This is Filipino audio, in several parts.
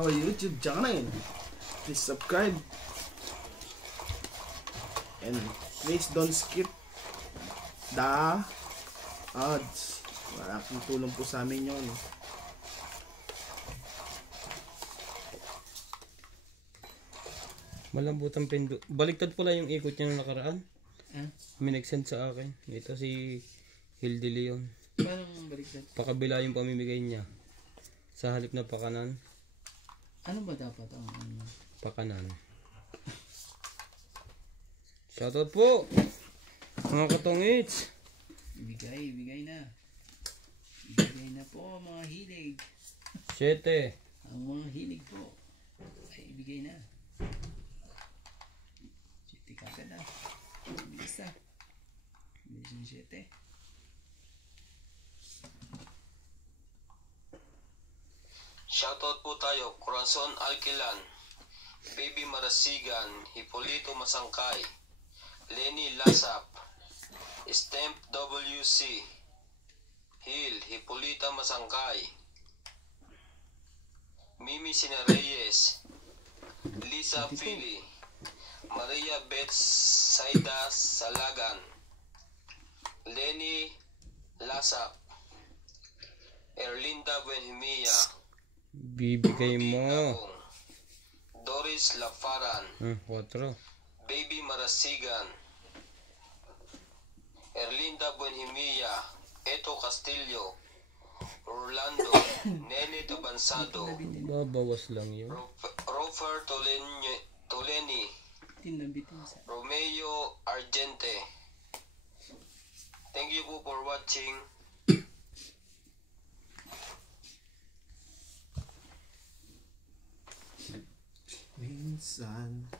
our YouTube channel. Please subscribe. And please don't skip the ads. Malaking tulong po sa amin yun. Malambot ang pindot. Baliktad pala yung ikot niya nung nakaraan. May nag-send sa akin. Ito si Hildy Leon. Parang baliktad. Pakabila yung pamimigay niya. Sa halip na pakanan. Ano ba dapat ang Pakanan. Shoutout po mga katongits. Bigay na. Bigay na po mga hilig. 7. Ang mga hilig po ay ibigay na. Siyete kagad na. Bilis na. Bilis yung 7. Shoutout po tayo, Corazon Alquilan, Baby Marasigan, Hipolito Masangkay, Lenny Lasap, Stamp WC, Hill, Hipolita Masangkay, Mimi Sinareyes, Lisa Fili, Maria Beth Saida Salagan, Lenny Lasap, Erlinda Buenjimia, Bibigay mo. Doris Lafaran, 4. Baby Marasigan, Erlinda Buenjimia, Eto Castillo, Orlando, Nene Tabansado, Babawas lang yun. Rofer Toleni, Tinabitin sa Romeo Argente. Thank you po for watching. Minsan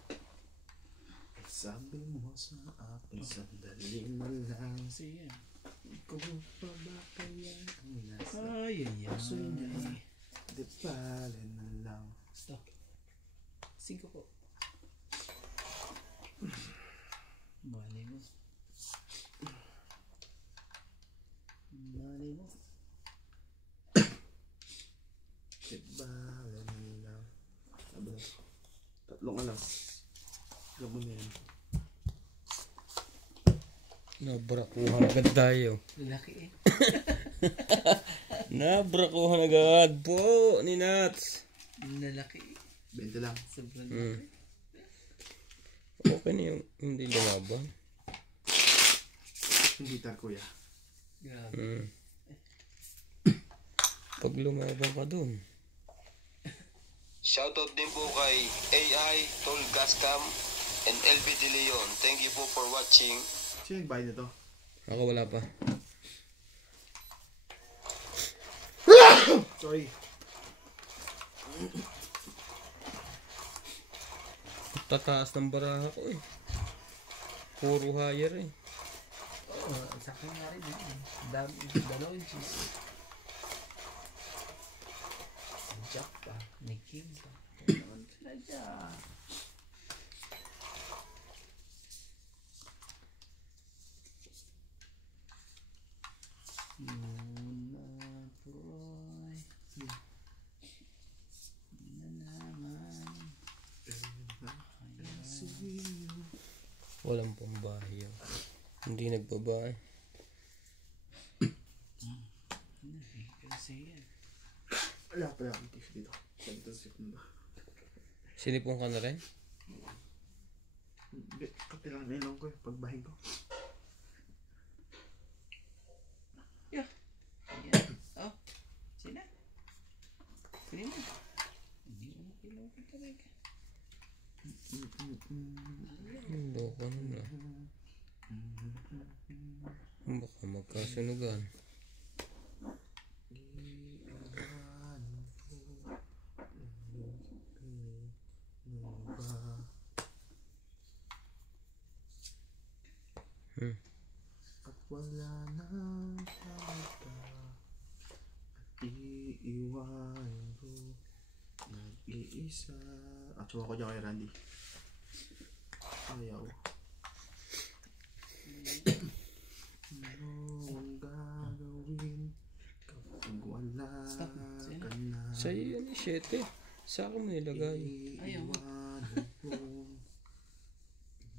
sabi mo sa akin, sandali na lang. siya. Kung pa ba kaya ang nasa Ay. puso niya, di pala na lang. Ito. 5 po. Malay mo. Di pala na lang. Sabi na, 3 ka lang. Gabon na yan. Nabrakuhan agad tayo. Laki eh. Nabrakuhan agad po ni Nats. Nalaki eh. 20 lang. Sobrang laki. Okay na yung hindi lumaban. Hindi tar kuya. Grabe. Pag lumaban ka dun. Shoutout din po kay AI Tol Gascam and LB De Leon. Thank you po for watching. Sino nagbayad nito? Ako wala pa. Sorry. Tataas ng baraha ko eh. Puro higher eh. Oo, sa akin nga rin eh. Dalawang cheese. Jack pa. May Kim pa. Ano sila dyan? Muna boy. Na naman. Walang pambahay yun. Hindi nagbabae. Kasi yan. Wala pala akong tissue dito. Dito sa sip ba? Sinipong ka na rin? Kape lang nilong ko pagbahin ko. Yeah. Yan. Oh. Sina? Pwede mo. Hindi mo nakilaw ka talaga. Loko na. Baka magkasunugan. At wala nang talaga at iiwan ko nag-iisa. At suwa ko dyan kay Randy. Ayaw. Ano ang gagawin kapag wala ka na? Sa'yo yan eh, 7. Saan mo ilagay? Ayaw.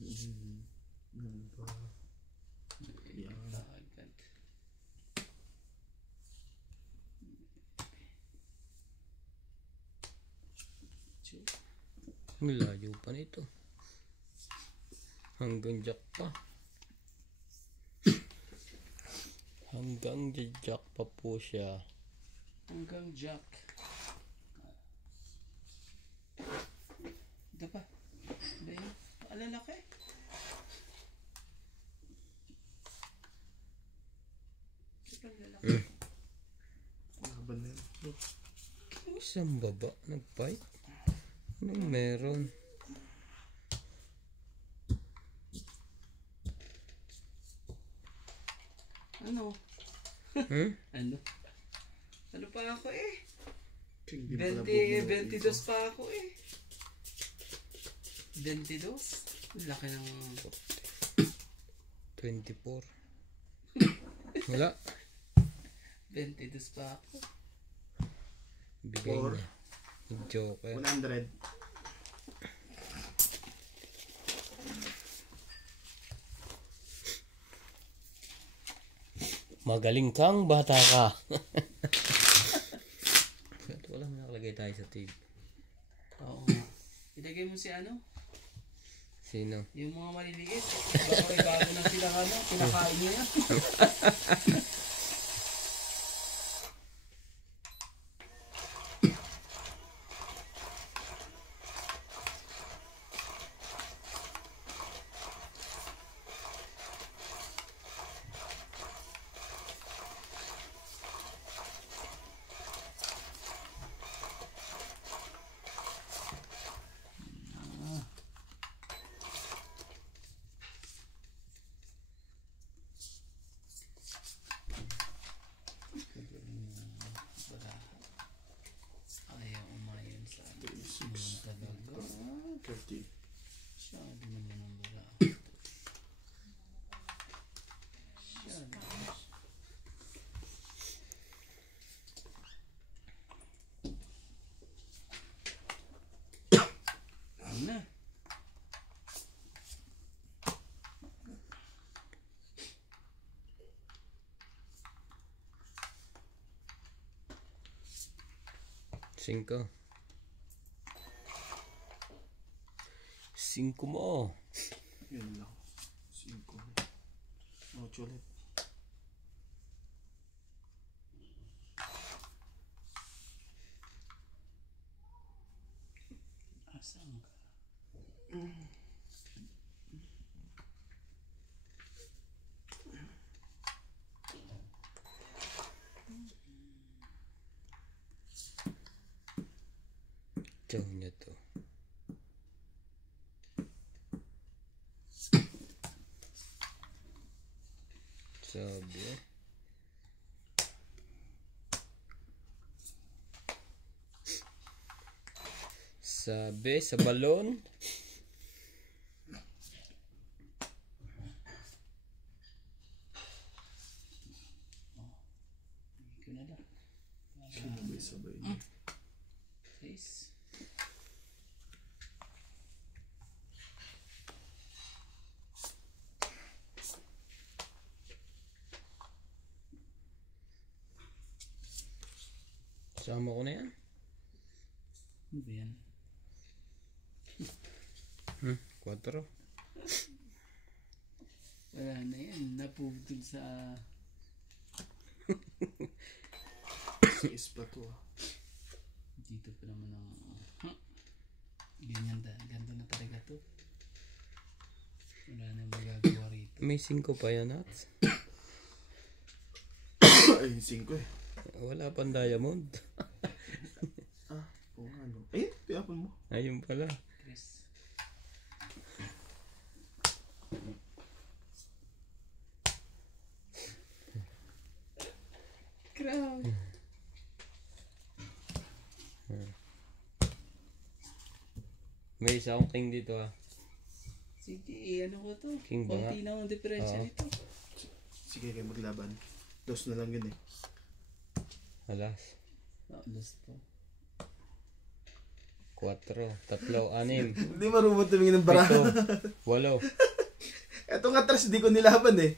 Iiwanan ko. Ano ba? Yan. Agad. Ang layo pa nito. Hanggang jack pa. Hanggang jack pa po siya. Hanggang jack. Ito pa. Ba yun? Alalaki. Sobrang lalaki. Laban na yun. Look. Isang baba nag-bite. Anong meron? Ano? Ano? Ano pa ako eh? Hindi mo pala bubulong 22 pa ako eh. 22? Laki ng... 24. Wala. 22 pa ako. Bigay Four. niya. Joker. 100. Magaling kang bata ka. Wala mo nakalagay tayo sa table. Oo nga. Ilagay mo si ano? Sino? Yung mga maliliit. Baka may bago na sila ano. Pinakain niya yan. Ayaw umayon sa ano. 36. Talaga. 30. Sabi naman ang wala. Ano na? Cinco. 5 mo. Yun lang. 5. 8 ulit. Asan ka? Diyan niya to. Sabi. Sabi sa balon. Hindi ko na lang. Sabay-sabay niya. Face. Sama ko na yan. Ano ba yan? 4. Wala na yan. Napugtol sa... Is pa to ah. Dito pa naman ang... Ganyan da. Ganda na talaga to. Wala na magagawa rito. May 5 pa yan, Nats. Ay, 5 eh. Wala pang diamond. Oo nga no. Eh, pinapon mo. Ayun pala. Chris. Crowd. May isa akong king dito ah. Sige, ano ko to? King ba nga? Konti na ang diferensya Oo. nito. Sige kayo maglaban. Dos na lang yun eh. Alas. Lost po. 4, 3, 6, Hindi marunong tumingin ng baraha. 7, 8. Etong atras, di ko nilaban eh.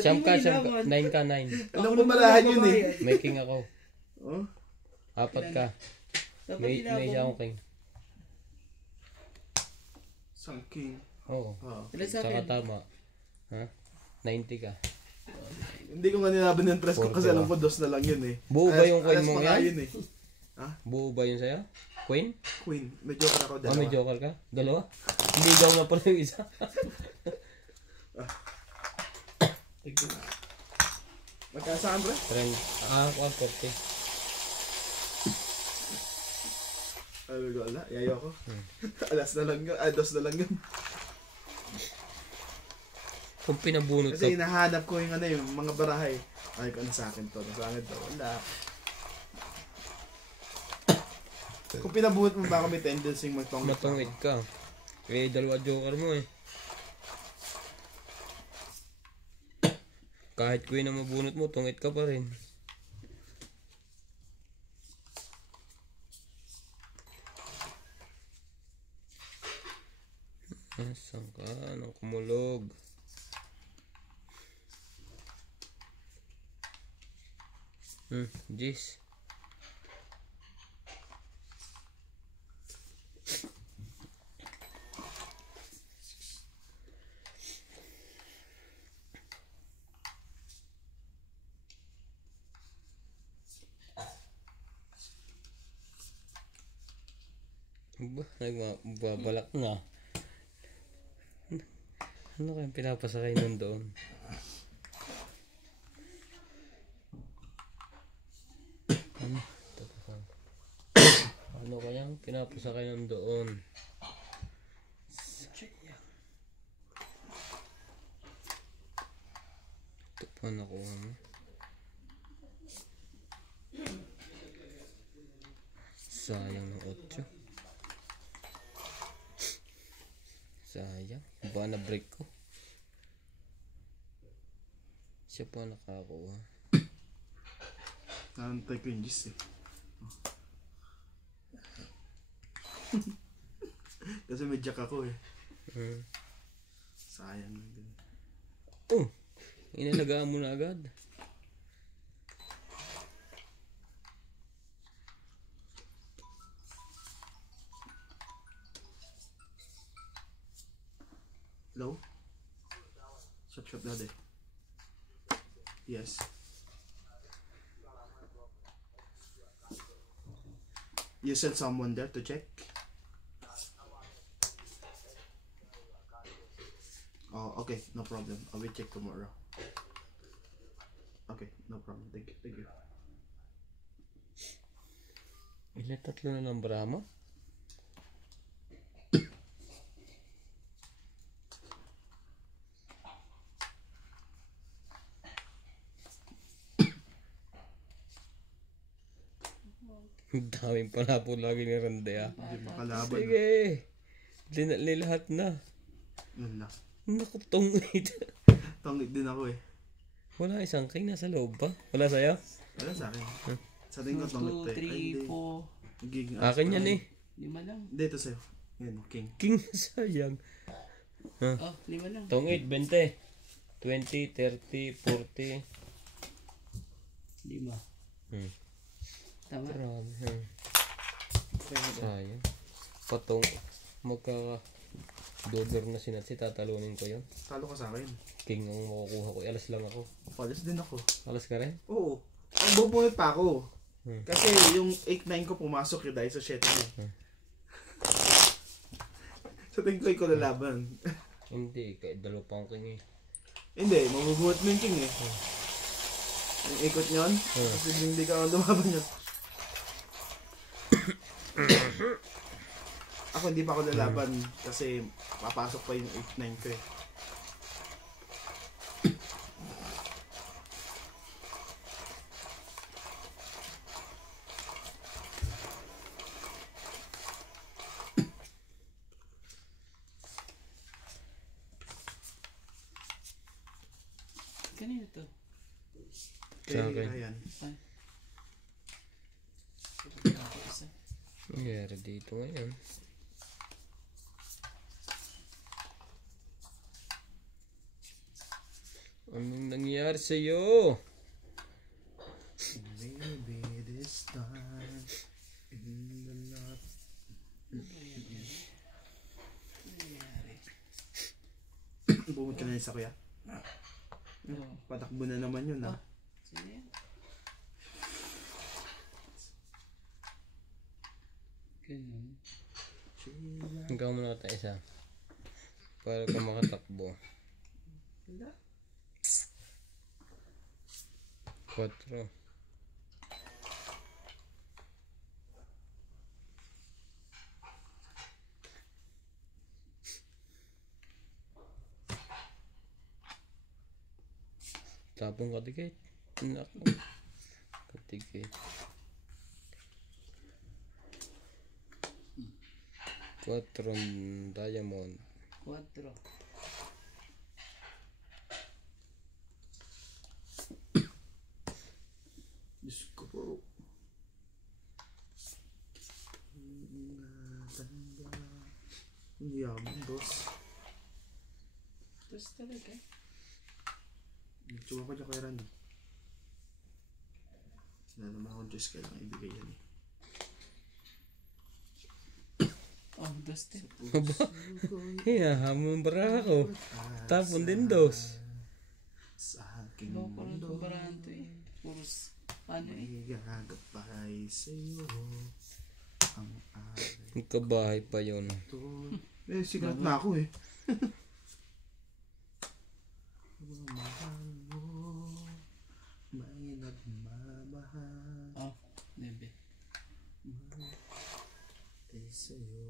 Siyam ka, 9 ka, 9. Alam ko marahan yun eh. May king ako. Oh, 4 ka. May isa akong king. sangking. Oo. Oh. Saka tama. Ha? 90 ka. Hindi ko nga nilaban yung tres ko kasi alam ko dos na lang yun eh. Buo ba yung coin Alas mo pa nga yan? yun eh. Buo ba yun sa'yo? Queen? Queen. May joker ako May dalawa. joker ka? Dalawa? Hindi daw na pala yung isa. Magkasaan bro? 40. Ano ko ala? Yayo ko. Alas na lang yun. Dos na lang yun. Kung pinabunot Kasi ka, hinahanap ko yung ano yung mga barahay. Ay, ano sa akin to? Sa akin to? Wala. Kung pinabunot mo ba ako may tendency magtongit matungit ka. Eh, dalawa joker mo eh. Kahit queen na mabunot mo, tungit ka pa rin. Saan ka? Anong kumulog? Jeez. Ba, nagbabalak na. Ano kayang pinapasakay nun doon? Ano kayang pinapasakay nun doon? Ito pa nakuha mo. Sayang ng 8. Sayang. Ba na break ko. Siya pa nakakuha. Nantay ko yung gis eh. Kasi may jack ako eh. Sayang lang din. Oh! Inalagaan mo na agad. Hello? Shop daddy. Yes. You sent someone there to check? Oh, okay, no problem. I will check tomorrow. Okay, no problem. Thank you. Thank you. Ilan 3 na ng Brahma? Ang daming pala po lagi ni Rande ah. Hindi makalaban. Sige. Lahat na. Yun lang. Naku, tungit. Tongit din ako eh. Wala isang king nasa loob pa. Wala sa'yo? Wala sa akin. Sa tingin ko tongit 2, eh. Ay, 3, hindi. 4, Giging Akin yan eh. 5 lang. Hindi, ito sa'yo. Yan, king. King sayang. Oh, 5 lang. Tungit, 20. 20, 30, 40. 5. Tama. Grabe. Sayang. Patong. Magka-dodor na sinatsi. Tatalunin ko yun. Talo ka sa akin. King ang makukuha ko. Alas lang ako. Falas din ako. Alas ka rin? Oo. Ang bubunot pa ako. Kasi yung 8-9 ko pumasok yun dahil sa 7 ko. Sa tingin ko ikaw lalaban. Hindi. Kahit dalawa pa ang king eh. Hindi, mabubunot mo yung king eh. Yung ikot nyon. Kasi hindi ka lumaban yun. Ako hindi pa ako lalaban kasi papasok pa yung 8-9 ko eh. Kanina to. Sa akin. Ayan. Isa. Nangyari dito ngayon. Anong nangyari sa'yo? Maybe this time in the night. Pumunta na yun sa kuya. Patakbo na naman yun ha. Sino yan? Ganun. Ikaw muna tayo isa. Para ka makatakbo. Wala. 4. Tapong katikit. Nako. Katikit. 4 diamond. 4. Diyos ko po. Yaman, boss. Tapos talaga. Nagtsuwa ko dyan kay Randy. Wala naman akong Diyos, kailangan ibigay yan eh. Oh, dustin. Hamon bara ako. Tapon din dos. Sa aking Loko na mundo, itong barahan to eh. Puros, ano eh. may gagapay sa'yo. Ang aray Kabahay pa yun. to. Eh, sigat na ako eh. Mahal mo, may nagmamahal. Oh, 9. Ay sa'yo.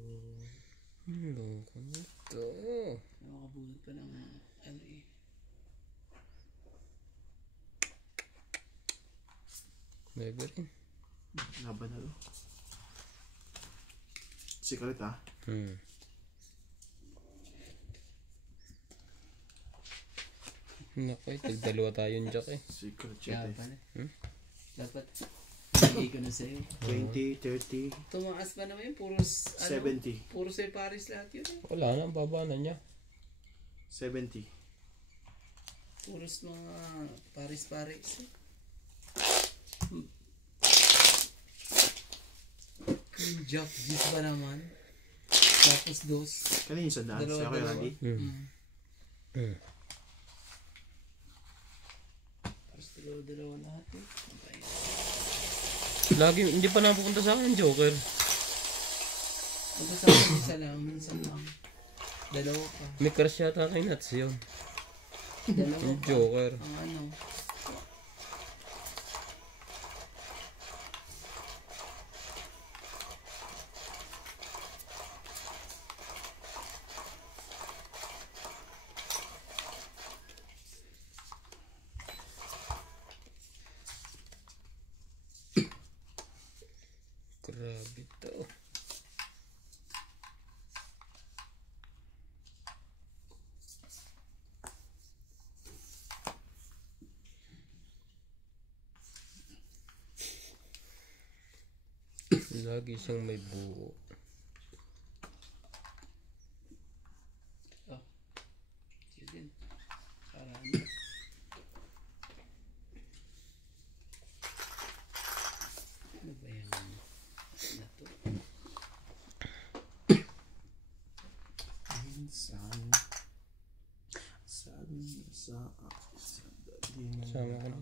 Loko nito. Nakakabunod pa ng ano eh. Maybe rin. Laban na lo. Secret ah. Naku, tagdalawa tayong jack eh. Secret shit Kaya eh. pala. Hmm? Dapat, bigay ko na sa'yo. 20, 30, Tumaas pa naman yun, puros, ano, 70. puros ay Paris lahat yun eh. Wala na, ang baba na niya. 70. Puros mga Paris eh. Yung Jack Gis ba naman? Tapos dos. Kanina yung sandaan. Siya kay Randy. Tapos dalawa lahat eh. Okay. Lagi, hindi pa napupunta sa akin ang Joker. Punta sa akin isa lang, minsan lang. Dalawa pa. May crush yata kay Nats yun. Dalawa Yung pa. Joker. Ang ano. Grabe to. Lagi siyang may buo. Oh. Yun din. Para ano. Ano ba yan? Na to? Minsan, sandali mo Sama ka na.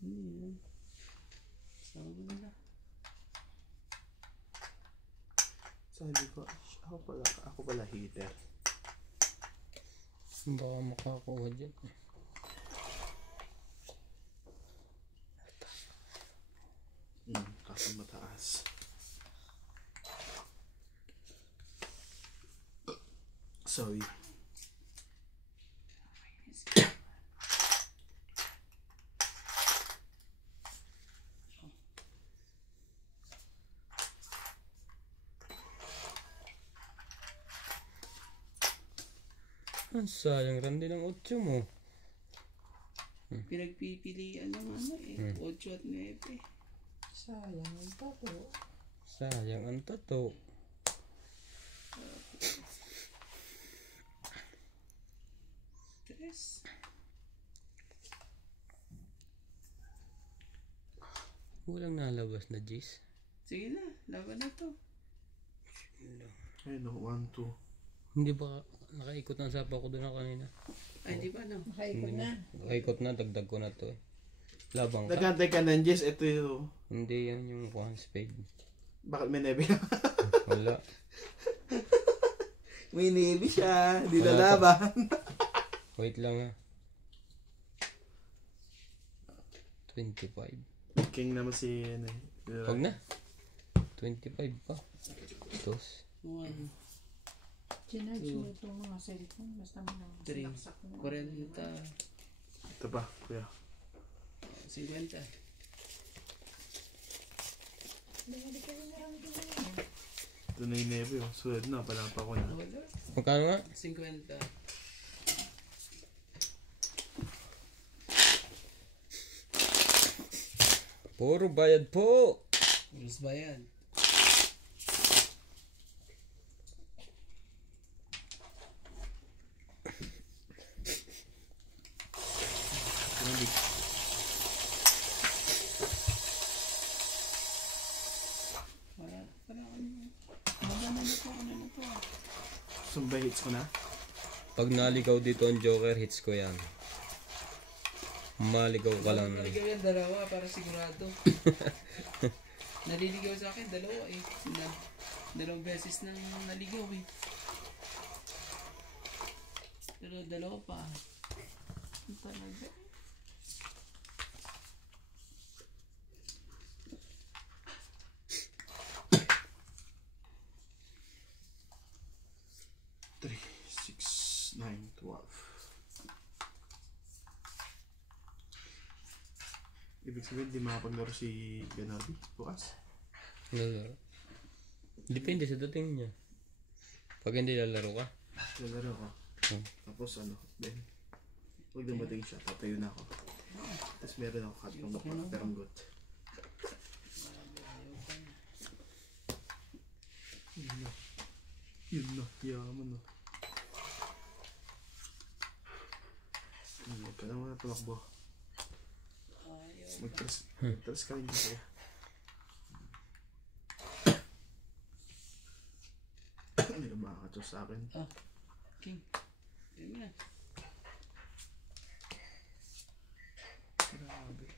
Yan. Sama mo na. Sabi ko, ako pala hater. Baka makakuha dyan. Kaso mataas. Sorry. Ang sayang randi ng 8 mo. Pinagpipilian ng ano eh. 8 at 9. Sayang ang toto. Sayang ang tato. Tres. Walang nalabas na G's. Sige na, laban na to. Ayun o, 1, 2. Hindi ba nakaikot na sapa ko doon na kanina? Ay, di ba no? Nakaikot na. Nakaikot na, dagdag ko na to eh. Labang ka. Nagantay ka ng Jess, ito yung... Hindi yan yung kuhan spade. Bakit may nebe? Wala. May nebe siya, di Wala lalaban. Wait lang ha. 25. King naman si... Ano, Wag na. 25 pa. Dos. 1, Chinarge mo itong mga cellphone. Basta mo lang 3, sinaksak mo. 40, Ito pa, kuya. 50. Ito na yung nebe oh. Suwed na, palampa ko na. Wala. Magkano nga? 50. Puro bayad po. Ulos ba yan? Wala. Magana na to. Ano na to? Sumbay hits ko na. Pag naligaw dito ang Joker, hits ko yan. Maligaw ka lang. Naligaw yan dalawa para sigurado. Naliligaw sa akin dalawa eh. Dalawang beses nang naligaw eh. Pero dalawa pa. Ano talaga? Three, 6, 9, 12. Ibig sabihin, di makapaglaro si Ganardi bukas. Lalaro. Depende sa dating niya. Pag hindi lalaro ka. Lalaro ko. Tapos ano, then, pag dumating siya, tatayo na ako. Tapos meron ako katong peranggot. Yun na. Yun na, yaman na. Huwag ka naman na tumakbo. Magtras ka rin dito. Hindi ka makakatos sa akin. Ah, King. Yun na. Grabe.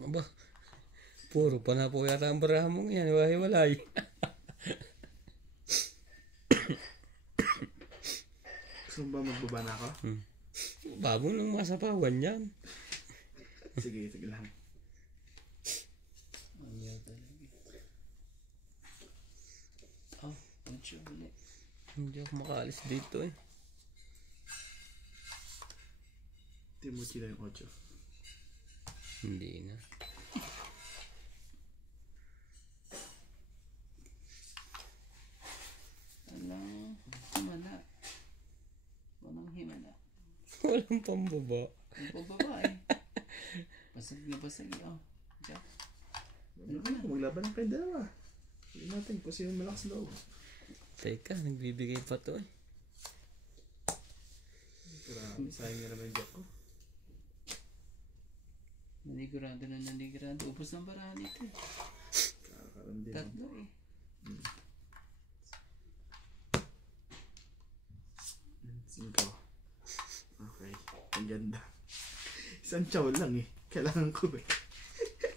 Aba. Puro pa na po yata ang baraha mong yan. Walay. Gusto mo ba magbaba na ako? Bago nang masapawan yan. Sige, sige lang. Ayaw talaga. Oh, mucho ulit. Hindi ako makaalis dito eh. Timuchi na yung 8. Hindi na. Alang himala. Walang himala. Walang pambaba. Ang babae. Basag na basag. Oh. Diyan. Maglaban ng kayong dalawa. Hindi natin kung sino malakas loob. Teka, nagbibigay pa to eh. Grabe, sayang nga naman yung joke ko. Nanigurado na nanigurado. Ubus ng barahan ito eh. Kakaroon din. Tatlo eh. Cinco. Okay, ang ganda. Isang chow lang eh. Kailangan ko eh.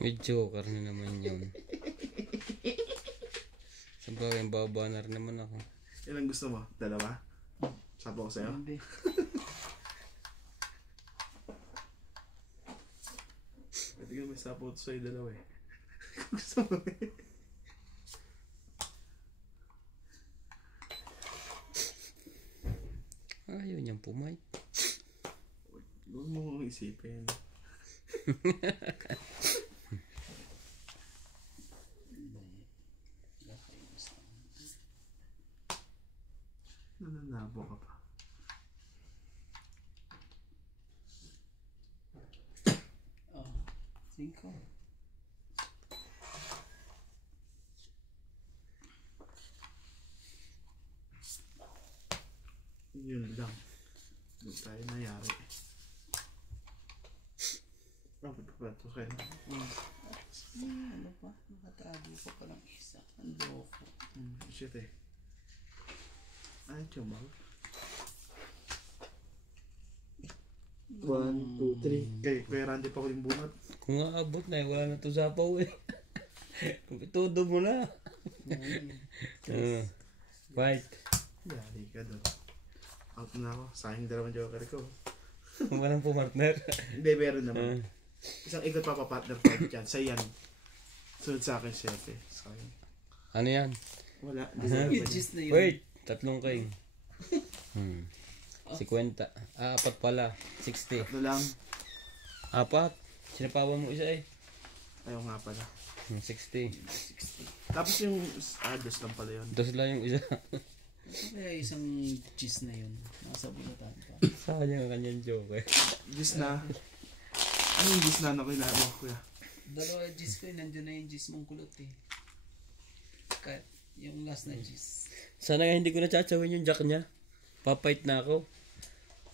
May Joker na naman yun. Sabagay, baba na rin naman ako. Ilang gusto mo? Dalawa? Sapo ko sa'yo? Hindi. Pwede ka may sapo ko sa'yo dalawa eh. Gusto mo eh. Ayaw niyang pumay. Huwag mo kong isipin. Malabo ka pa. Oh, 5. Yun lang. Doon tayo nangyari. Bakit pa ito kayo? Ano pa? Nakatago pa palang isa. Ang loko. Shit eh. Ay, chumal. 1, 2, 3. Kaya Randy pa ko yung bunot. Kung aabot na, wala na to sapaw eh. Todo mo na. Fight. Yari ka doon. Out na ako. Sayang dalawang joker ko. Walang pumartner. Hindi, meron naman. Isang ikot pa partner pa dyan. Sa yan. Sunod sa akin, chef eh. Sayang. Ano yan? Wala. Yung gist na yun. Wait! 3 king. 50. 4 pala. 60. Ano lang. 4. Sinapawan mo isa eh. Ayaw nga pala. 60. Tapos yung dos lang pala yun. 2 lang yung isa. Kaya isang gist na yun. Nasa bulatan pa. Sayang ang kanyang joke eh. Gis na. Ano yung gis na na mo, kuya? Dalawa gist ko yun. Nandiyan na yung gist mong kulot eh. Cut. Yung last na gist. Sana nga hindi ko natsachawin yung jack niya. Papait na ako.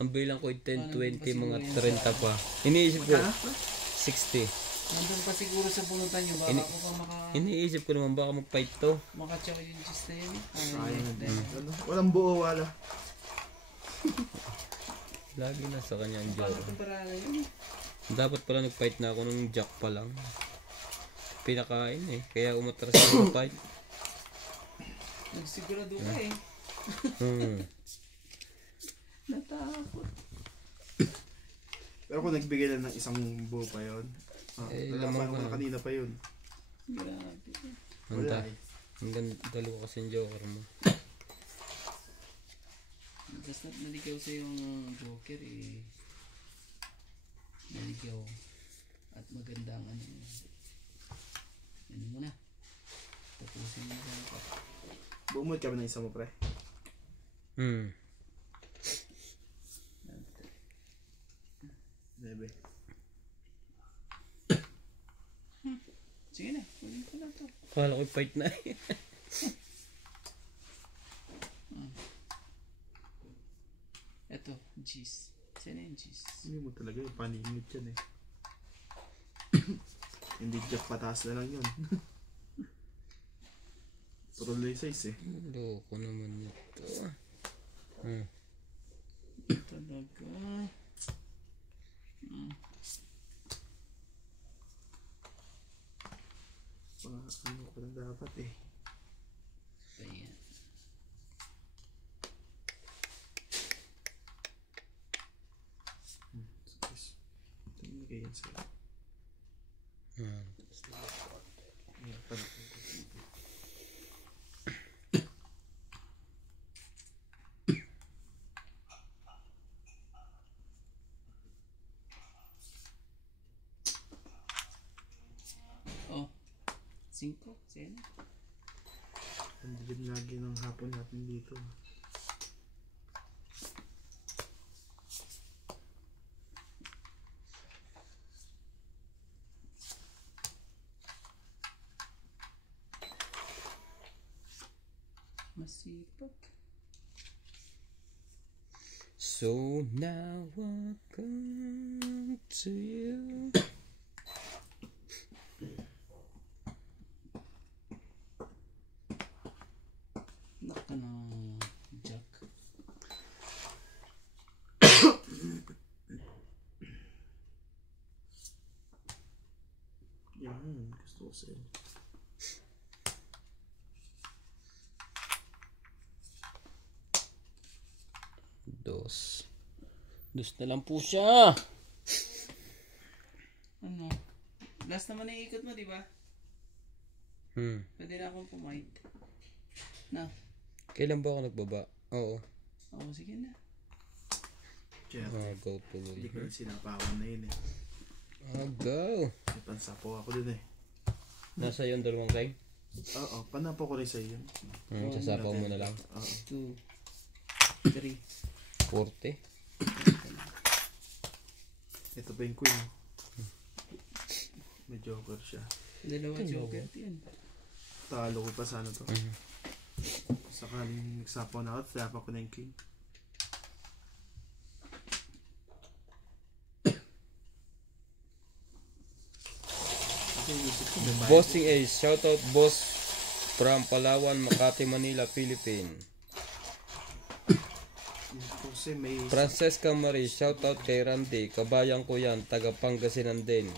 Ang bilang ko 10, 20, mga 30 pa. Iniisip ko 60. Nandun pa siguro sa bunutan nyo. Baka ko pa Iniisip ko naman baka mag-fight to. makatsaw yung gist na yun. Sayang na din. Ano? Walang buo, wala. Lagi na sa kanya ang Paano joke. kung parang yun? Dapat pala nag-fight na ako nung jack pa lang. Pinakain eh. Kaya umatras ako fight. Nagsigurado ka eh. Natakot. Pero kung nagbigay lang ng isang buo pa yun. lamang Nalaman ko ka. na kanina pa yun. Grabe. Wala eh. Hanggang dalawa kasi yung joker mo. Basta naligaw sa yung joker eh. Naligaw. At maganda ang ano. Ano mo na. Tapusin mo na. Bumot kami ng isa mo, pre. Nebe. Sige na. Kunin ko na to. Kala ko fight na eh. Eto. Jeez. Saan yung jeez? Hindi mo talaga yung paningit yan eh. Hindi jack pataas na lang yun. Tuloy size eh. Loko naman ito. Talaga. Ano ko lang dapat eh. Ayan. Tingnan kayo yan sa'yo. Ayan, pala. Oh. 5. Saan? Ang dilim lagi ng hapon natin dito. Masipag. So now I come to you. Naka ng jack. Yan, gusto ko sa'yo. Dos na lang po siya. Ano? Last naman na ikot mo, di ba? Pwede na akong pumight. Na. Kailan ba ako nagbaba? Oo. Oo, sige na. Kaya, Go po. hindi ko na sinapawan na yun eh. Go. May pansapo ako dun eh. Nasa yung 2 kay? Oo, panapo ko rin sa'yo yun. Sasapaw mo na lang. Oo. 2. 3. 40. Ito pa yung queen. May joker siya. Dalawa joker yan. Talo ko pa sana to. Sakaling nagsapaw na ako, flapa ko na yung king. Okay, isip ko, may bayad. Bossing Ace, shoutout boss from Palawan, Makati, Manila, Philippines. Kasi may Francesca Marie, shoutout kay Randy, kabayan ko yan, taga Pangasinan din.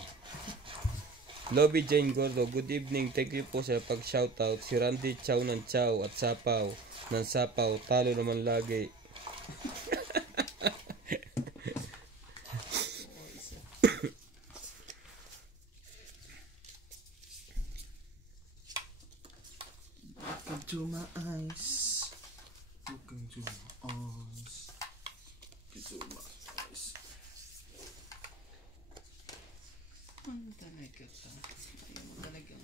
Lobby Jane Gordo, good evening, thank you po sa pag-shoutout. Si Randy, chow ng chow at sapaw ng sapaw, talo naman lagi. look into my eyes. Look into my eyes. Look into my eyes. Ano talaga to? Ayaw mo talagang...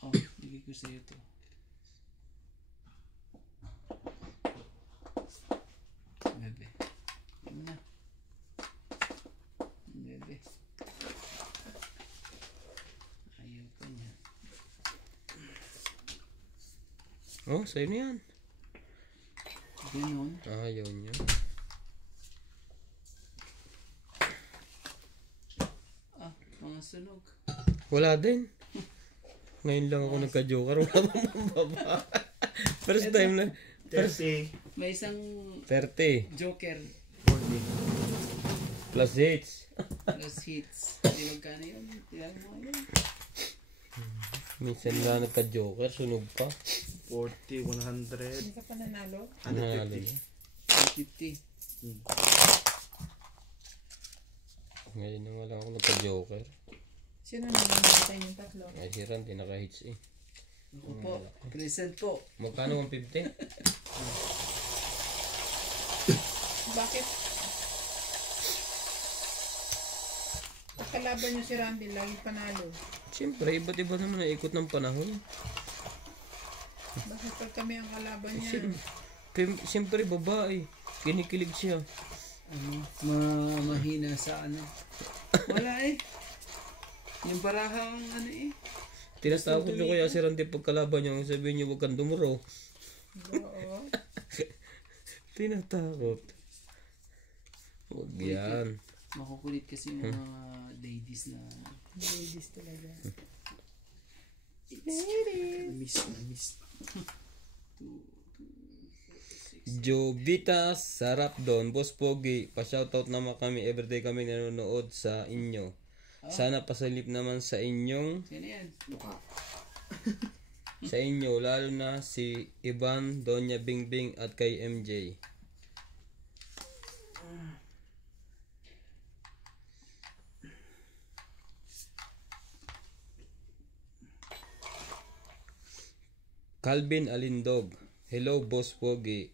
Oh, bigay ko sa'yo to. Bebe. Ano na? Bebe. Ayaw pa niya. Oh, sa'yo na yan. Ganon. Ayaw niya. Ah, mga sunog. Wala din. Ngayon lang ako nagka-joker. Wala pa mambaba. First time na. 30. May isang 30 joker 40. plus hits. plus hits. Hindi magkano yun? Tira mo yun. Minsan lang nagka-joker, sunog pa. 40, 100. Hindi ka pa nanalo? 150. 50. Ngayon na wala ako nagka-joker. Sino naman namatay yung tatlo? Ay, si Randy naka-hits eh. Ako po. Crescent po. Magkano 150? Bakit? Kalaban niyo si Randy, lagi panalo. Siyempre, iba't iba naman ang ikot ng panahon. Bakit pag kami ang kalaban niya? Siyempre, babae. Kinikilig siya. Ano? Mahina sa ano. Wala eh. Yung barahang ano eh. Tinatawag ko kaya si Randy pagkalaban niya. Sabihin niyo, huwag kang dumuro. Oo. Tinatakot. Huwag yan. Makukulit kasi yung mga ladies na... Ladies talaga. Miss. Jovita Sarap Don, Boss Pogi, pa-shoutout naman kami, everyday kami nanonood sa inyo. Sana pasalip naman sa inyong, Sino yan? sa inyo, lalo na si Ivan, Donya Bingbing at kay MJ. Calvin Alindog, hello Boss Pogi.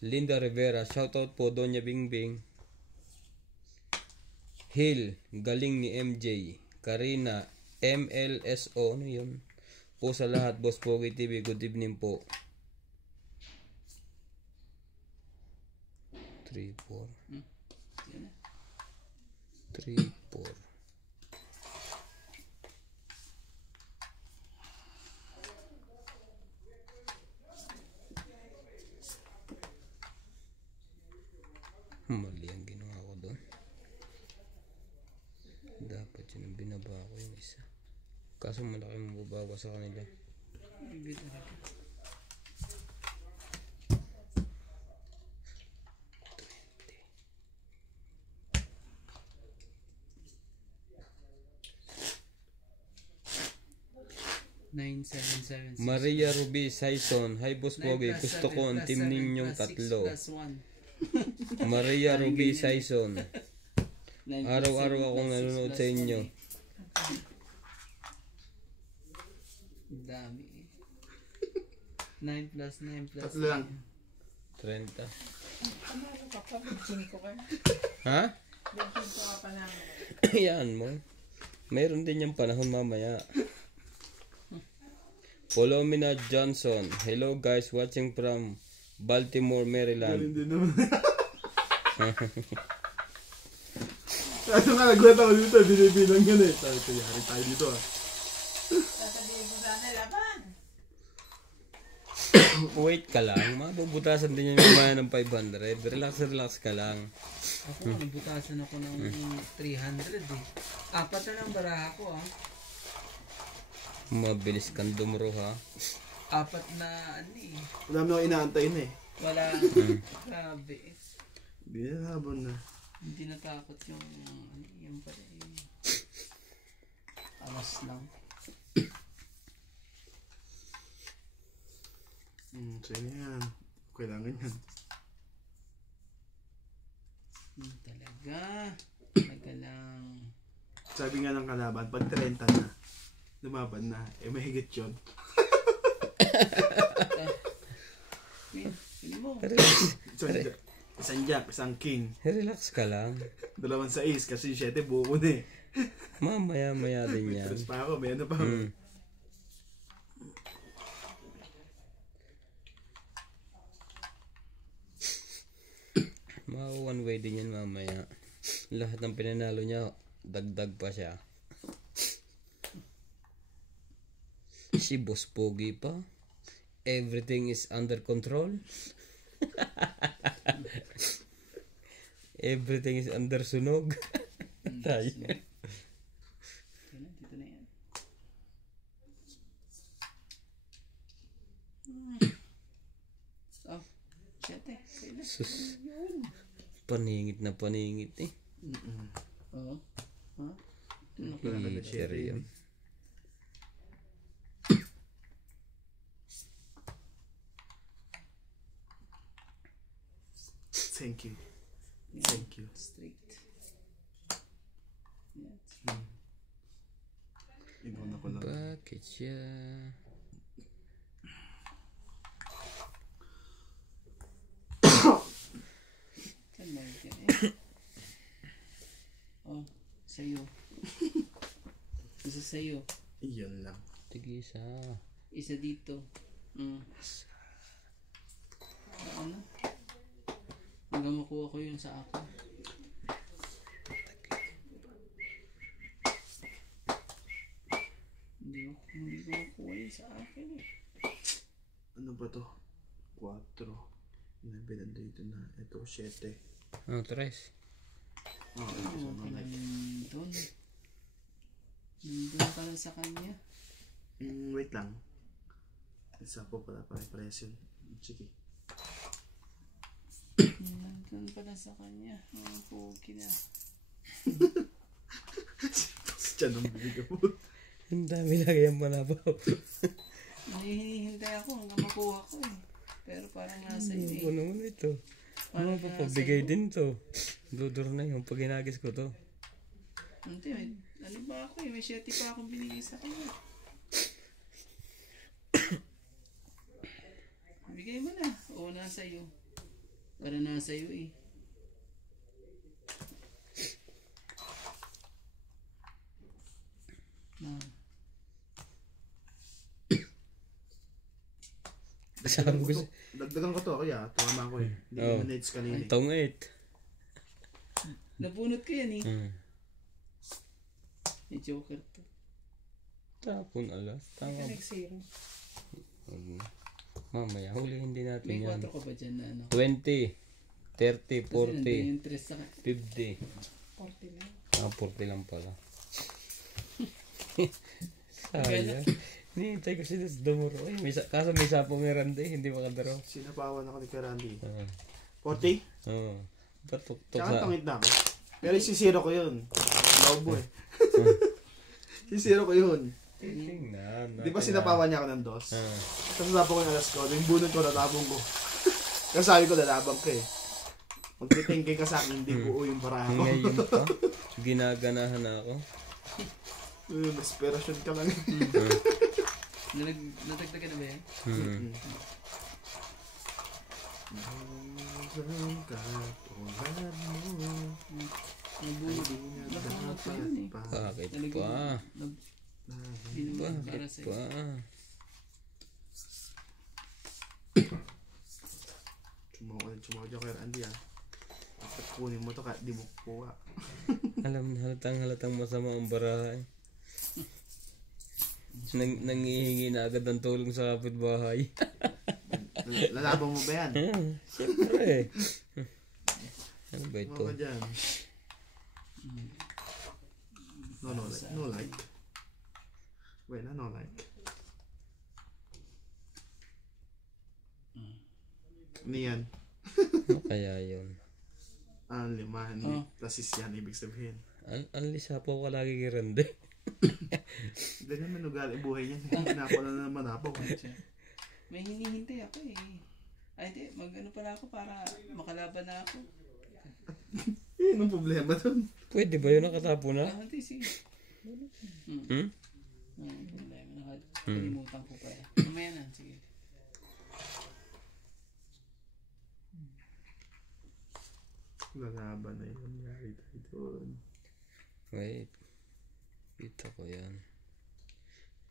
Linda Rivera, shoutout po Donya Bingbing. Hill, galing ni MJ. Karina, MLSO, ano yun? Po sa lahat, Boss Pogi TV, good evening po. 3, 4. 3, 4. Mali ang ginawa ko doon. Dapat yun ang binaba ko yung isa. Kaso malaki mababawa sa kanila. Hindi talaga. Maria Ruby Saison, hi Boss Pogi, gusto ko ang team ninyong tatlo. Maria Ruby Saison, araw-araw akong nanonood sa inyo. Dami eh. 9 plus 9 plus Tatlo lang. 30. Panalo ka pa, bigyan ko ka. Ha? Bigyan ko ka pa namin. Yan mo. Mayroon din yung panahon mamaya. Polomina Johnson. Hello guys, watching from Baltimore, Maryland. Hindi naman. Ano nga, nagulat ako dito. Binibilang yun eh. Sabi ko, yari tayo dito ah. Sasabihin mo sana laban. Wait ka lang, mabubutasan din yung mamaya ng 500. Relax ka lang. Ako, nabutasan ako ng 300 eh. 4 na lang baraha ko ah. Mabilis kang dumuro ha. 4 na ano eh. Wala mo akong inaantayin eh. Wala. Grabe. Hindi na habon na. Hindi natakot yung ano yung pala eh. Alas lang. So yun yan. Kailangan yan. Talaga. Talaga lang. Sabi nga ng kalaban, pag 30 na, lumaban na, eh mahigit yun. Pili mo. Isang jack, isang king. Relax ka lang. 2 6 kasi 7 buo ko na eh. Mamaya din yan. Tapos pa ako, may ano pa ako. One way din yan mamaya. Lahat ng pinanalo niya, dagdag pa siya. Si Boss Pogi pa. Everything is under control. Everything is under sunog. Tayo. Dito na yan. Oh, 7. Sus. Paningit na paningit eh. Oo. Ha? Peter yun. Thank you. Thank you. Straight. Yan. Ibon ako lang. Bakit siya? Saan ba yan eh? Oh, sa'yo. Isa sa'yo. Iyon lang. Tigisa. Isa dito. Ano? Hanggang makuha ko yun sa akin. Hindi ko makuha yun sa akin eh. Ano ba to? 4. Nabilan dito na. Ito, 7. Oh, tres. Oh, ito sa Okay mga. lang doon. Nandun ka lang sa kanya. Wait lang. Isa po pala pare-pares yun. Sige. Nandun pa lang sa kanya. Ang pogi na. Diyan ang bibig mo. Ang dami lagi yung malabaw. Hinihintay ako hanggang makuha ko eh. Pero parang nasa iyo eh. Ano naman ito? Parang Ano papabigay din to? Bludor na yung pag hinagis ko to. Hindi, ano ba ako eh? May 7 pa akong binigay sa kanya. Bigay mo na. Oo, nasa iyo. Para nasa iyo eh. Na. Sabi ko Dagdagan ko to, kuya. Tama ko eh. Hindi Oh. ko minutes kanina. tongit. Nabunot ko yan eh. May joker to. Tapon alas. Tama. Nag-zero. Mamaya, hulihin din natin May yan. 4 ka ba dyan na ano? 20, 30, Kasi nandun 40, yung interest sa 50. 40 lang. 40 lang pala. Sayang. Hinihintay ko si Dumuro. Ay, kaso may sapong ni Randy, hindi makadaro. Sinapawan ako ni Karandi. 40? Oo. Patuktok Tsaka sa... tangit na ako. Pero sisiro ko yun. Lobo eh. Sisiro ko yun. Tingnan. Di ba sinapawan niya ako ng 2? Ah. Tapos napo ko yung alas ko. Yung bunot ko, natabong ko. Kasi sabi ko, lalabang ka eh. Magtitingking ka sa akin, hindi buo yung baraha ko. Ngayon pa, ginaganahan na ako. Inspiration ka lang. Nadagdagan na ba yan? Nabunot. Nabunot ko yun eh. Bakit pa? Binunod para Bakit sa'yo. pa? mo ko ng Joker Andy At kunin mo to kahit di mo kukuha. Alam, halatang masama ang baraha. Nangihingi na agad ng tulong sa kapitbahay. Lalaban mo ba yan? Siyempre. Ano ba ito? Mga dyan. No like. Wait, no like. Niyan. Ano kaya yun? Ang limahan ni tasis yan, ibig sabihin. Ang lisa po ko lagi kirande. Hindi naman ugali buhay niya. Pinapala na naman ako. May hinihintay ako eh. Ay hindi, mag-ano pala ako para makalaban na ako. Yun ang problema dun. Pwede ba yun nakatapo na? Hindi, sige. Problema. Nakalimutan ko pa eh. Mamaya na, sige. Lalaban na yun. Nangyari tayo doon. Wait. Kita ko yan.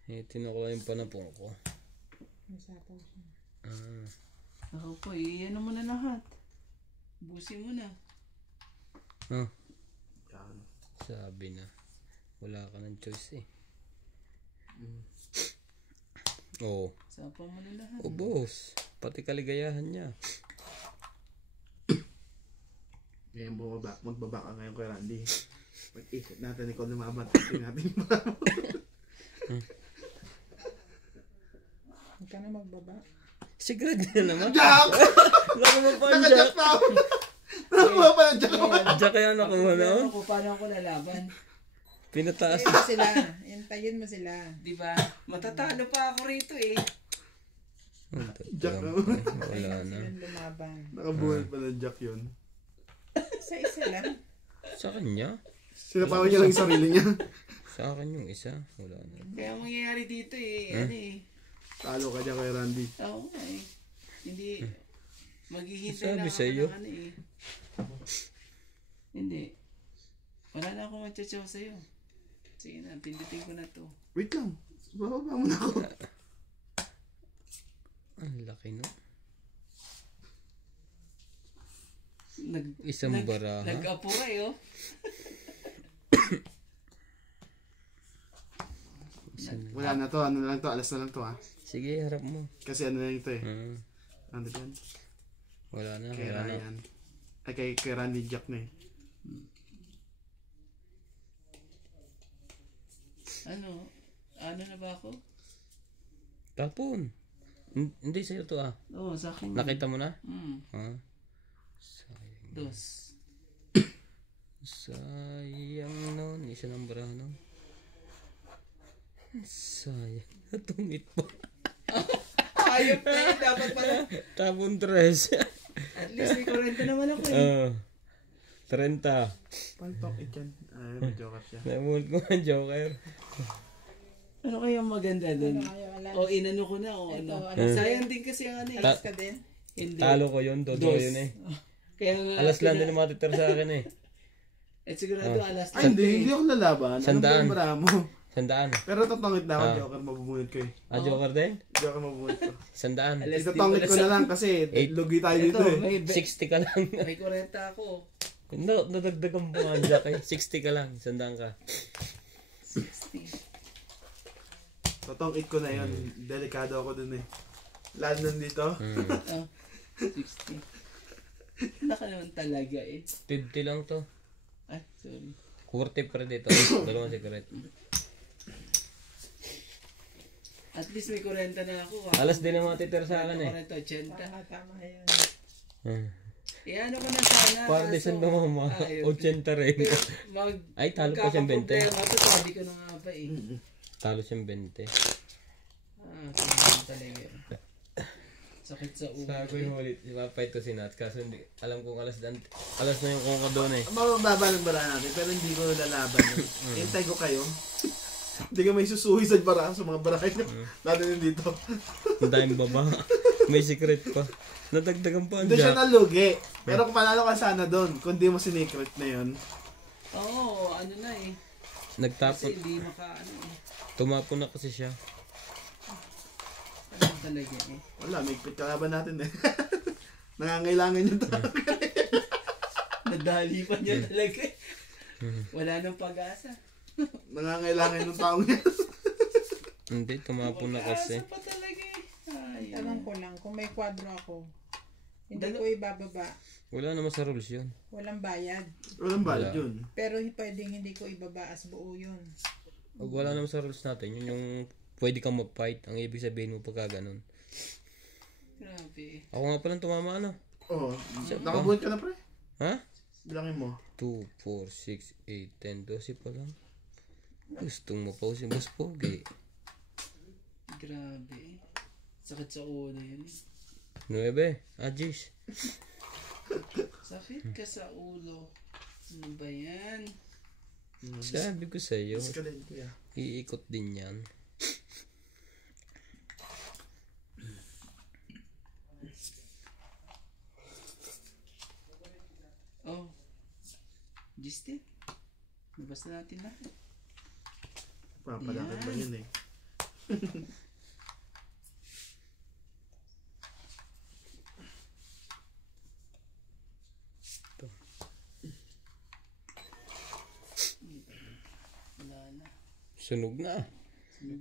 Tinukuha yung panapong ko. Masapaw siya. Ako po, ano mo na lahat. Busin mo na. Yan. Sabi na. Wala ka ng choice eh. Oo. Sapa mo na lahat. Boss. Pati kaligayahan niya. Ngayon magbaba ka ngayon kay Randy. Pag-ikot natin ikaw lumaban. Tingnan natin yung mga Huwag ka na magbaba. Si Greg na naman. Jack! Lalo mo pa ang Naka-jack Jack. pa ako! Nakakuha pa ng Jack! Jack kaya nakuha na. Paano ako lalaban? Pinataas. Hintayin mo sila. Hintayin mo sila. Diba? Matatalo pa ako rito eh. Jack na. Wala na. Silang lumaban. Nakabuhay pa ng Jack yun. Isa lang. Sa kanya? Sinapawan niya lang yung sarili niya. Sa akin yung isa. Wala na. Kaya ang mangyayari dito eh, ano eh. Talo ka dyan kay Randy. Oo nga eh. Hindi, maghihintay Sabi lang ako sa'yo. ng ano eh. Hindi. Wala na akong matchachaw sa'yo. Sige na, pindutin ko na to. Wait lang. Bababa mo na ako. Ang laki no? Nag, Isang baraha. Nag-apura eh oh. Wala na to. Ano na lang to. Alas na lang to ha. Sige, harap mo. Kasi ano na ito eh. Ano dyan? Wala na. Kay Wala na. Ryan. Ay kay Randy Jack na eh. Ano na ba ako? Tapon. Hindi sa'yo to ah. Oo, sa akin. Nakita mo na? Ha? Dos. Sayang nun. Isa ng baraha nun. Sayang. Natungit pa. Ayop na yun. Dapat pala. Tapon 3. At least may 40 naman ako eh. 30. Palpak yan. Ay, may joker siya. Naimult ko ang Joker. Ano kaya maganda dun? O inano ko na o ano. Sayang din kasi ang ano eh. Alas ka din. Hindi. Talo ko yun. Todo yun eh. Kaya nga. Alas lang din ang matitira sa akin eh. At sigurado alas Ay, hindi ako lalaban. Ano ba yung bara mo? 100. Pero tatangit na ako, Joker. Mabubunod ko eh. Joker din? Joker mabubunod ko. 100. Itatangit ko na lang kasi lugi tayo dito Ito, eh. may 60 ka lang. may 40 ako. Nadagdagan mo nga Jack eh. 60 ka lang. 100 ka. 60. Tatangit ko na yun. Delikado ako dun eh. Lalo nandito. 60. Naka naman talaga eh. 50 lang to. Ay, sorry. 40 pa rin dito. Dalawang secret. At least may 40 na ako. Alas din ang matitira sa akin eh. 40, 80. Tama yan. Eh ano ko na sana. Para di saan ba mga 80 rin. Ay, talo pa siyang 20. Sabi ko na nga ba eh. Talo siyang 20. Sakit talaga. Sakit sa ulo. Sa ako yung ulit. Mapait ko si Nat. Kaso hindi. Alam kong alas na yung kong ka doon eh. Mababa ng bara natin pero hindi ko lalaban. Hintay ko kayo. Hindi ka may susuhi sa bara sa mga barakay nyo. Lalo yun dito. Ang daming baba. May secret pa. Nadagdagan pa ang Hindi siya Jack. nalugi. Pero kung panalo ka sana doon, kung di mo sinikret na yun. Oo, ano na eh. Nagtapon. Kasi hindi makaano eh. Tumapon na kasi siya. Ano talaga eh. Wala, may kalaban natin eh. Nangangailangan yung tao. Nadali pa niya talaga. Wala nang pag-asa. Nangangailangan yung taong yan. Hindi, tumapo na kasi. Pag-asa pa talaga eh. Ay, Tanong ko lang, kung may kwadro ako, hindi Dalo- ko ibababa. Wala naman sa rules yun. Walang bayad. Walang bayad Wala. Ano yun. Pero pwedeng hindi ko ibaba as buo yun. Wala naman sa rules natin. Yun yung pwede kang mag-fight. Ang ibig sabihin mo pagka ganun. grabe. Ako nga palang tumama ano. Oo. Nakabuhat ka na pre. Ha? Bilangin mo. 2, 4, 6, 8, 10, 12 pa lang. Gustong mo pa si Boss Pogi. Grabe. Sakit sa ulo yun eh. 9, Ajis. Sakit ka sa ulo. Ano ba yan? Sabi ko sa'yo, Mas ka din kuya. iikot din yan. Oh. Justin. Nabas na natin lahat. Papalakad ba yun eh. Wala na. Sunog na.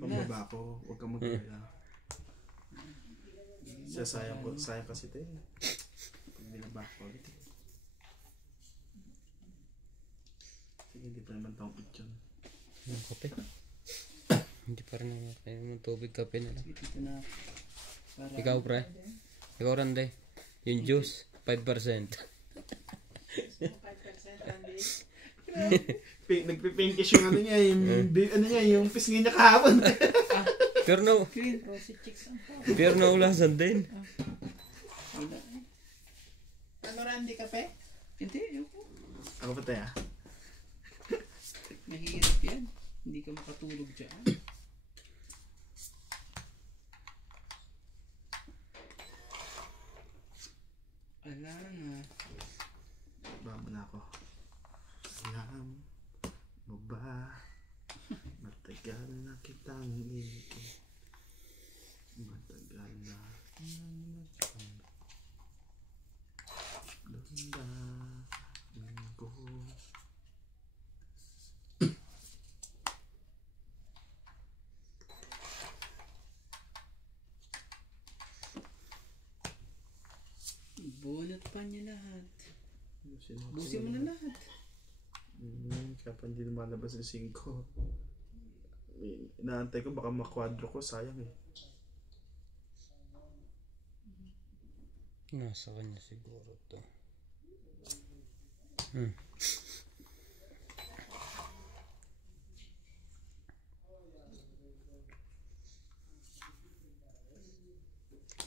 Pambaba ko. Huwag kang mag-alala. Sayang kasi ito eh. Pag binaba ko ulit eh. Sige, hindi pa naman taong yun. Ang kape. Hindi pa rin ako kaya ng tubig, kape na lang. Sige, dito na. Para Ikaw pre. Ikaw Rande. Yung juice, 5%. 5% Randy. Nagpipinkish yung ano niya, yung pisngin niya kahapon. Pero no, Rosy chicks ang po. pero naulasan din. wala eh. Ano Randy, kape? Hindi, ayoko. Ako pa tayo. Mahirap yan. Hindi ka makatulog dyan. Ala na. Baba na ako. Alam mo ba, matagal na kitang ito. Matagal na Lundahan ko. Bunot pa niya lahat. Busin mo na lahat. Kapag hindi lumalabas yung 5. Inaantay ko baka makwadro ko, sayang eh. Nasa kanya siguro to.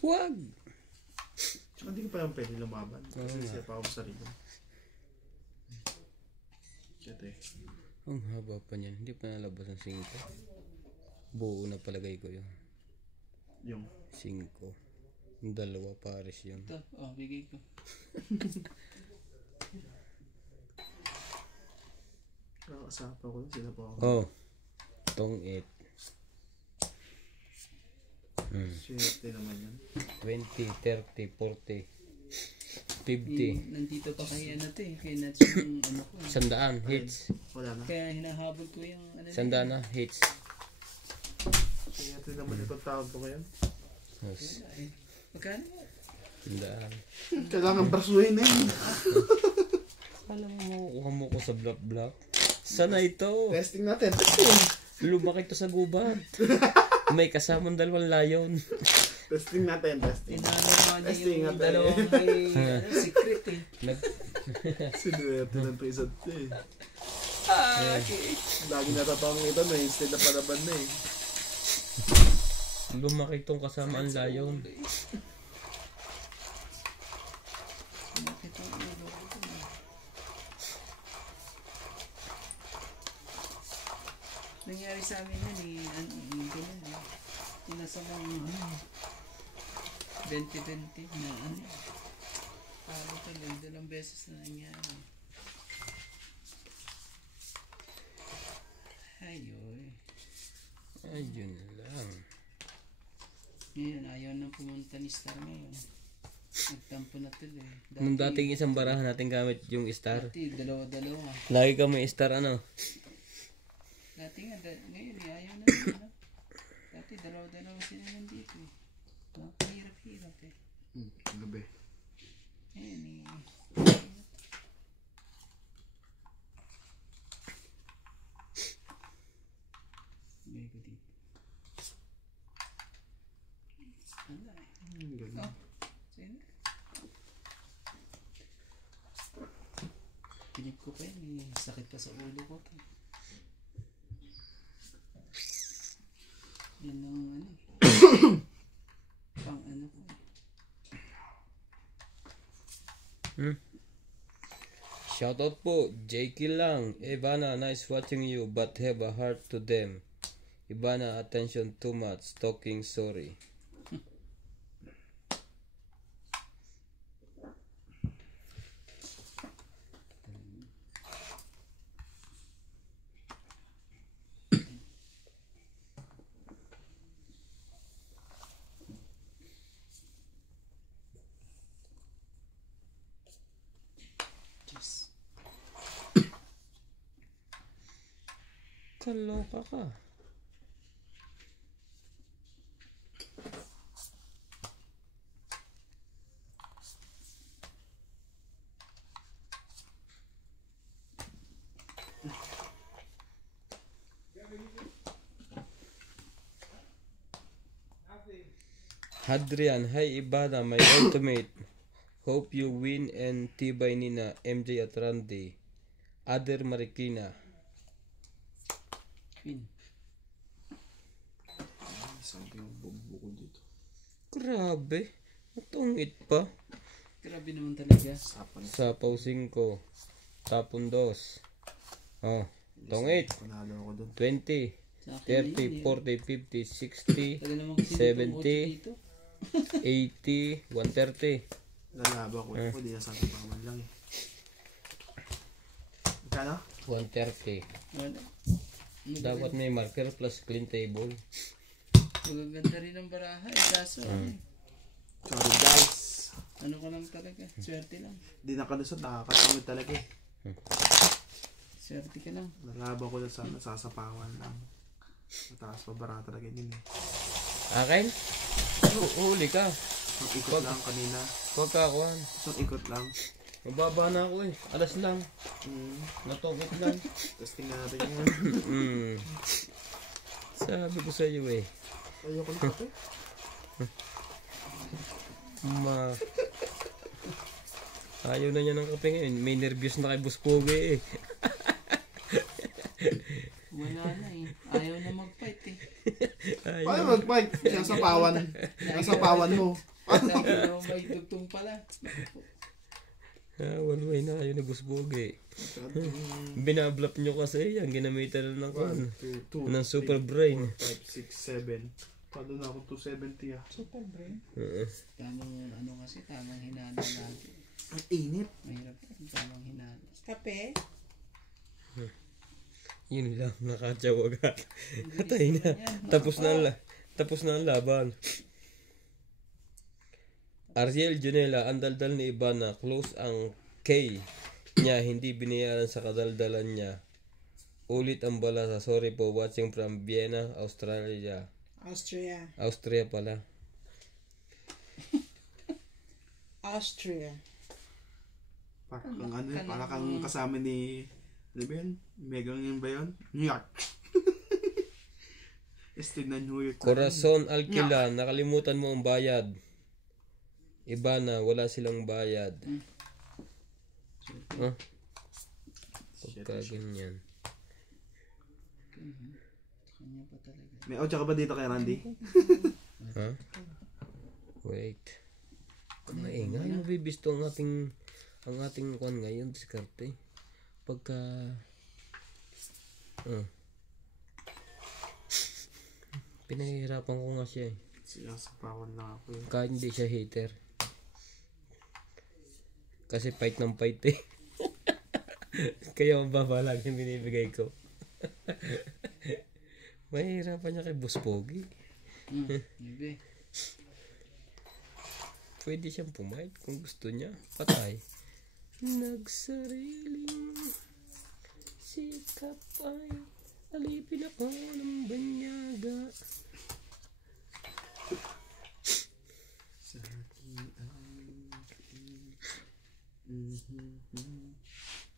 Wag! Hindi ko pa yung pwede lumaban. Kasi nga. siya pa ako sa sarili. Kete. Ang haba pa niyan. Hindi pa nalabas ang 5. Buo na palagay ko yun. Yung 5. Yung 2 pares yun. Ito, oh, bigay ko. kakasapa ko sila pa ako. Oh. Tong 8. Swerte naman yan. 20, 30, 40, 50. Nandito pa kay ano to eh. Kay Nats yung ano ko. eh. 100 hits. Wala na. Kaya hinahabol ko yung ano. 100 na hits. Kaya ito naman itong tawag ko ngayon. Yes. Magkano? 100. Kailangan brasuhin eh. Alam mo, kuha mo ko sa block. Sana ito. Testing natin. Testing. Lumaki to sa gubat. May kasamang 2 layon. Testing natin. Testing. Tinanong nga Testing niya yung natin. dalawang may ano, secret eh. Sinuwerte ng prisad to eh. Okay. Lagi natatawang ito na instead na palaban na eh. Lumaki tong kasamaan layon. Bakit ang ulo ko to? Nangyari sa amin yan eh. Ganun eh. Tinasamang 20-20 na ano. Parang talaga 2 beses na nangyari. Ayoy. Ayun lang. Ngayon, ayaw nang pumunta ni Star ngayon. Nagtampo na tuloy. Nung dating isang barahan natin gamit yung star. Dati, dalawa-dalawa. Lagi ka may star ano. Dati nga, ngayon eh, ayaw na rin, no? Dati, dalawa-dalawa sila nandito eh. No? Hirap-hirap eh. Gabi. Ngayon eh. Bigay ko dito. Ala eh. Ganun. Oh, sino? Pinip ko pa yun eh. Sakit pa sa ulo ko. Yan ang ano. Pang ano ko. Shoutout po, JK lang. Ivana, nice watching you but have a heart to them. Ivana, attention too much. Talking sorry. Jeez. Kaloka ka. Hadrian, hi Ibana, my ultimate. Hope you win and tibay nina MJ at Randy. Other Marikina. Queen. Something ang bubo ko dito. Grabe. Matungit pa. Grabe naman talaga. Sapan. Sapaw 5. Tapon 2. Oh. Tungit. Panalo ako dun. 20. Sa akin 30, na yun, 40, 50, 60, Tagal naman kasi nitong 70. dito. 80, 130. Lalaba ko ako. Di na sabi pa man lang eh. Magkano? 130. Wala. Dapat may marker plus clean table. Magaganda rin ang baraha. Eh, kaso, Sorry guys. ano ko lang talaga. Swerte lang. Di nakalusot. Nakakatamid talaga eh. Swerte ka lang. Lalaba ko lang sa nasasapawan lang. Mataas pa bara talaga yun eh. Akin? Huli ka. Isang ikot lang kanina. Pagkakuhan. Isang ikot lang. Mababa na ako eh. Alas lang. Natugit lang. Tapos tingnan natin yan. Sabi ko sa iyo eh. Ayoko na kape. Ayaw na niya ng kape ngayon. May nervyos na kay Buspoge eh. Wala na eh. Ayaw na mag-fight eh. Paano mag-fight? Nasapawan. Nasapawan mo. Sabi na may tugtong pala. Walway na ayaw ni Buspoge. Binablap nyo kasi yan. Ginamitan na ng kan. 2, Ng super brain. 5, 6, 7. Pado na ako 270 ah. Super brain. Tamang ano kasi, tamang hinala natin. Ang init. Mahirap yan, tamang hinala. Kape? Yun lang. Nakatsaw agad. Hatay na. Tapos na ang laban. Ariel Junela, ang daldal ni Ibana, close ang K niya, hindi binayaran sa kadaldalan niya. Ulit ang balasa. Sorry po, watching from Vienna, Australia. Austria pala. Austria. Parang ano eh, parang kang kasama ni, ano ba yun? Megang yun ba yun? New York. Este na New York. Corazon Alquila, nakalimutan mo ang bayad. Ibana, wala silang bayad. Pagka ganyan. Kanya pa talaga. May otsa ka ba dito kay Randy? Ha? Wait. Maingay, mabibisto ang ating kwan ngayon, diskarte. Pagka pinahihirapan ko nga siya eh. Sinasapawan lang ako eh. Kahit hindi siya hater. Kasi fight ng fight eh. Kaya mababa lagi yung binibigay ko. Mahihirapan niya kay Boss Pogi. Ibe. Pwede siyang pumayat kung gusto niya. Patay. Nagsariling sikap ay alipin ako ng banyaga. Sa akin ay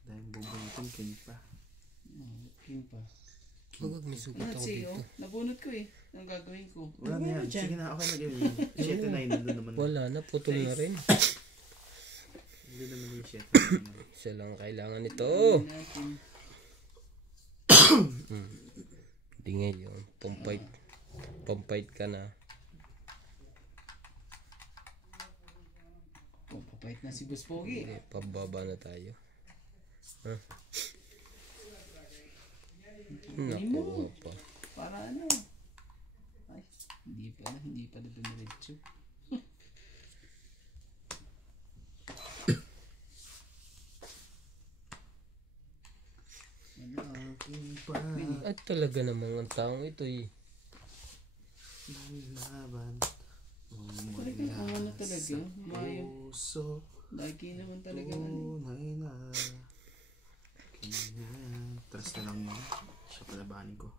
dahil bubunutin king pa. King pa. Huwag may sugat Ano ako siya, dito. nabunot ko eh. Ang gagawin ko. Wala na yan. Sige na, okay na gawin. 7 na yun naman. Wala na, putol na rin. Hindi naman yung 7. Isa lang kailangan nito. Gawin natin. Hindi ngayon. Pampait ka na. Oh, papait na si Boss Pogi. Hindi, pababa na tayo. Huh? Nakuha pa. Para ano? Ay, hindi pa na dumiretso. Aking pa At talaga namang ang taong ito eh. laban. Talagang ano talaga? Mayo. Puso. Lagi naman talaga ano. Tunay na. Ganyan. Trust na lang yun. Siya palabanin ko.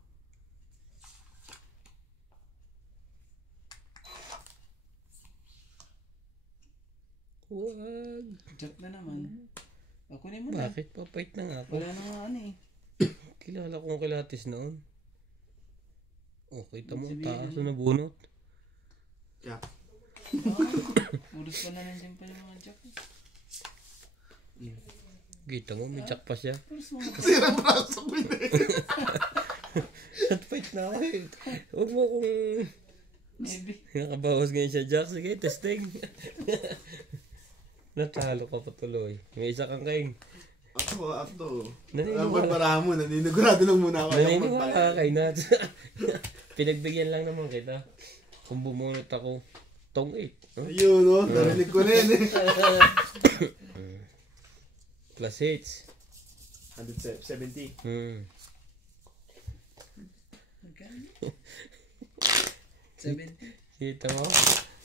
Huwag. Jack na naman. Kunin mo na. Bakit? Papait na nga ako. Wala na nga ano eh. Kilala kong kilatis noon. Oh, kita mo ang taas na nabunot. Jack. Puros pa na nandiyan pa yung mga Jack. Kita mo, may jack pa siya. Puros mga Sira braso ko yun eh. At fight na ako eh. Huwag mo kung maybe. nakabawas ngayon siya, Jack. Sige, testing. Natalo ka pa tuloy. May isa kang kaing. Ako. Naniniwala. Ang pagparahan mo, naninigurado lang muna ako. Naniniwala ka kay Nat. Pinagbigyan lang naman kita. Kung bumunot ako, tong 8. Huh? Ayun, no? Narinig ko na yun eh. Plus 8. 170. Magkano? 70. Kita mo?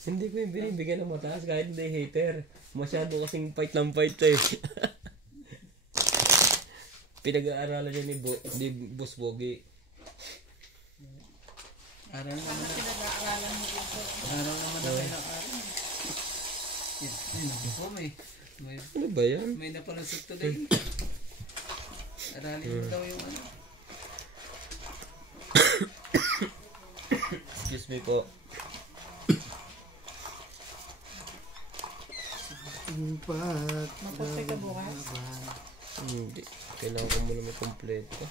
Hindi ko yung binibigyan ng mataas kahit hindi hater. Masyado kasing fight lang fight eh. Pinag-aaralan niya ni Boss Bogi. Aral naman na. Pinag-aaralan mo dito. Aral naman na kayo ng aral. Ay, naku po Ano ba yan? may napalusot tuloy. Aralin mo daw yung ano. Excuse me po. Maputi ka bukas. Hindi. Kailangan ko muna may kompleto.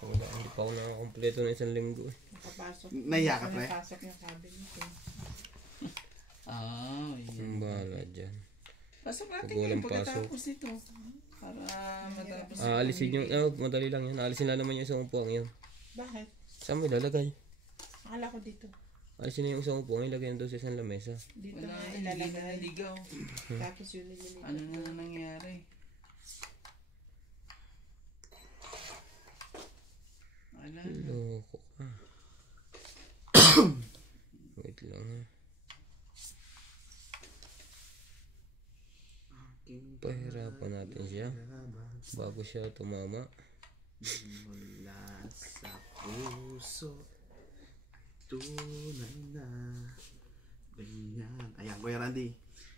Wala, hindi pa ako nakakompleto na isang linggo eh. Nakapasok. Naiyak ka, pre? Nakapasok yung cabinet eh. Ah, yun. Ang bahala dyan. Pasok natin Pag walang yun pagkatapos nito. Para matapos. Alisin yung, madali lang yan. Alisin lang naman yung isang upuang yun. Bakit? Saan mo ilalagay? Akala ko dito. Alisin na yung isang upuang, ilagay doon sa isang lamesa. Dito Wala, na hindi na ilalagay. naligaw. Tapos yun nililipat. Ano na nangyari? Wala. Loko ka. Wait lang ha. Pahirapan natin siya bago siya tumama. Mula sa puso, tunay na. Ganyan. Ayan, Kuya Randy.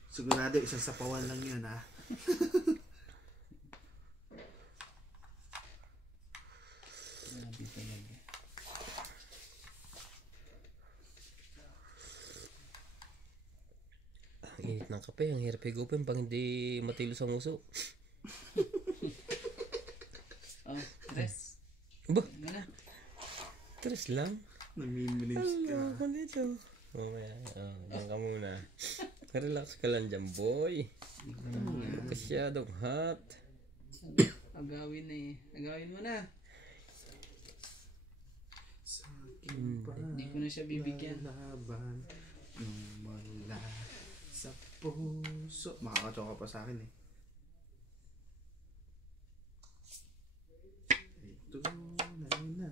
Sigurado, isang sapawan lang yun, ha? Grabe talaga. Ang init ng kape, ang hirap higupin pag hindi matilo sa nguso. Oh, tres. Ba? Ano na? Tres lang. Namimilis ka. Ako dito. Mamaya, yan ka muna. Relax ka lang dyan, boy. Masyadong hot. Agawin na eh. Agawin mo na. Sa aking Hindi ko na siya bibigyan. laban, nung mula sa puso. Makakatsoka pa sa akin eh. Ay, tunay na.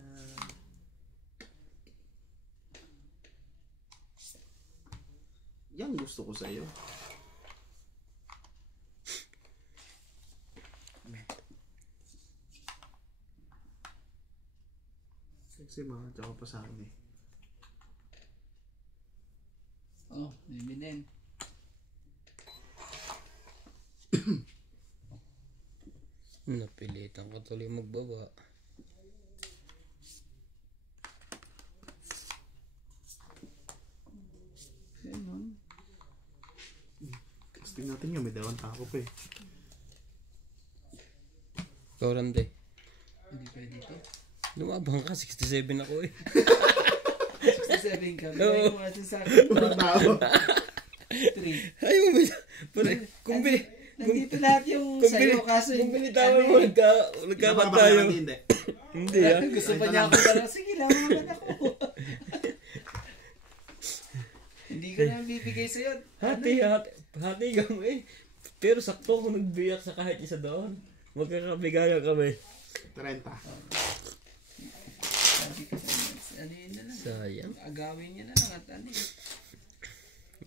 Yan, gusto gusto ko sa'yo. Kasi mga tsaka pa sa akin eh. Oh, bibinin. Napilitan ko tuloy magbaba. Ganun. Casting natin yun, may dalawang tako pa eh. Ikaw Randy. Hindi pwede ito. Lumabang ka, 67 ako eh. 67 ka. Bigay mo natin sa akin. Walang tao. 3. Ayaw mo ba? Kung Nandito lahat yung sa'yo kaso kung binitawan mo, nagkapat tayo. Hindi. Hindi ah. Gusto pa niya ako talaga. Sige lang, makan ako. Hindi ko na bibigay sa'yo. Hati ka mo eh. Pero sakto kung nagbiyak sa kahit isa doon. Magkakabigayan kami. 30. Sabi ko sa'yo, ano yun na lang. Sayang. Agawin niya na lang at ano yun.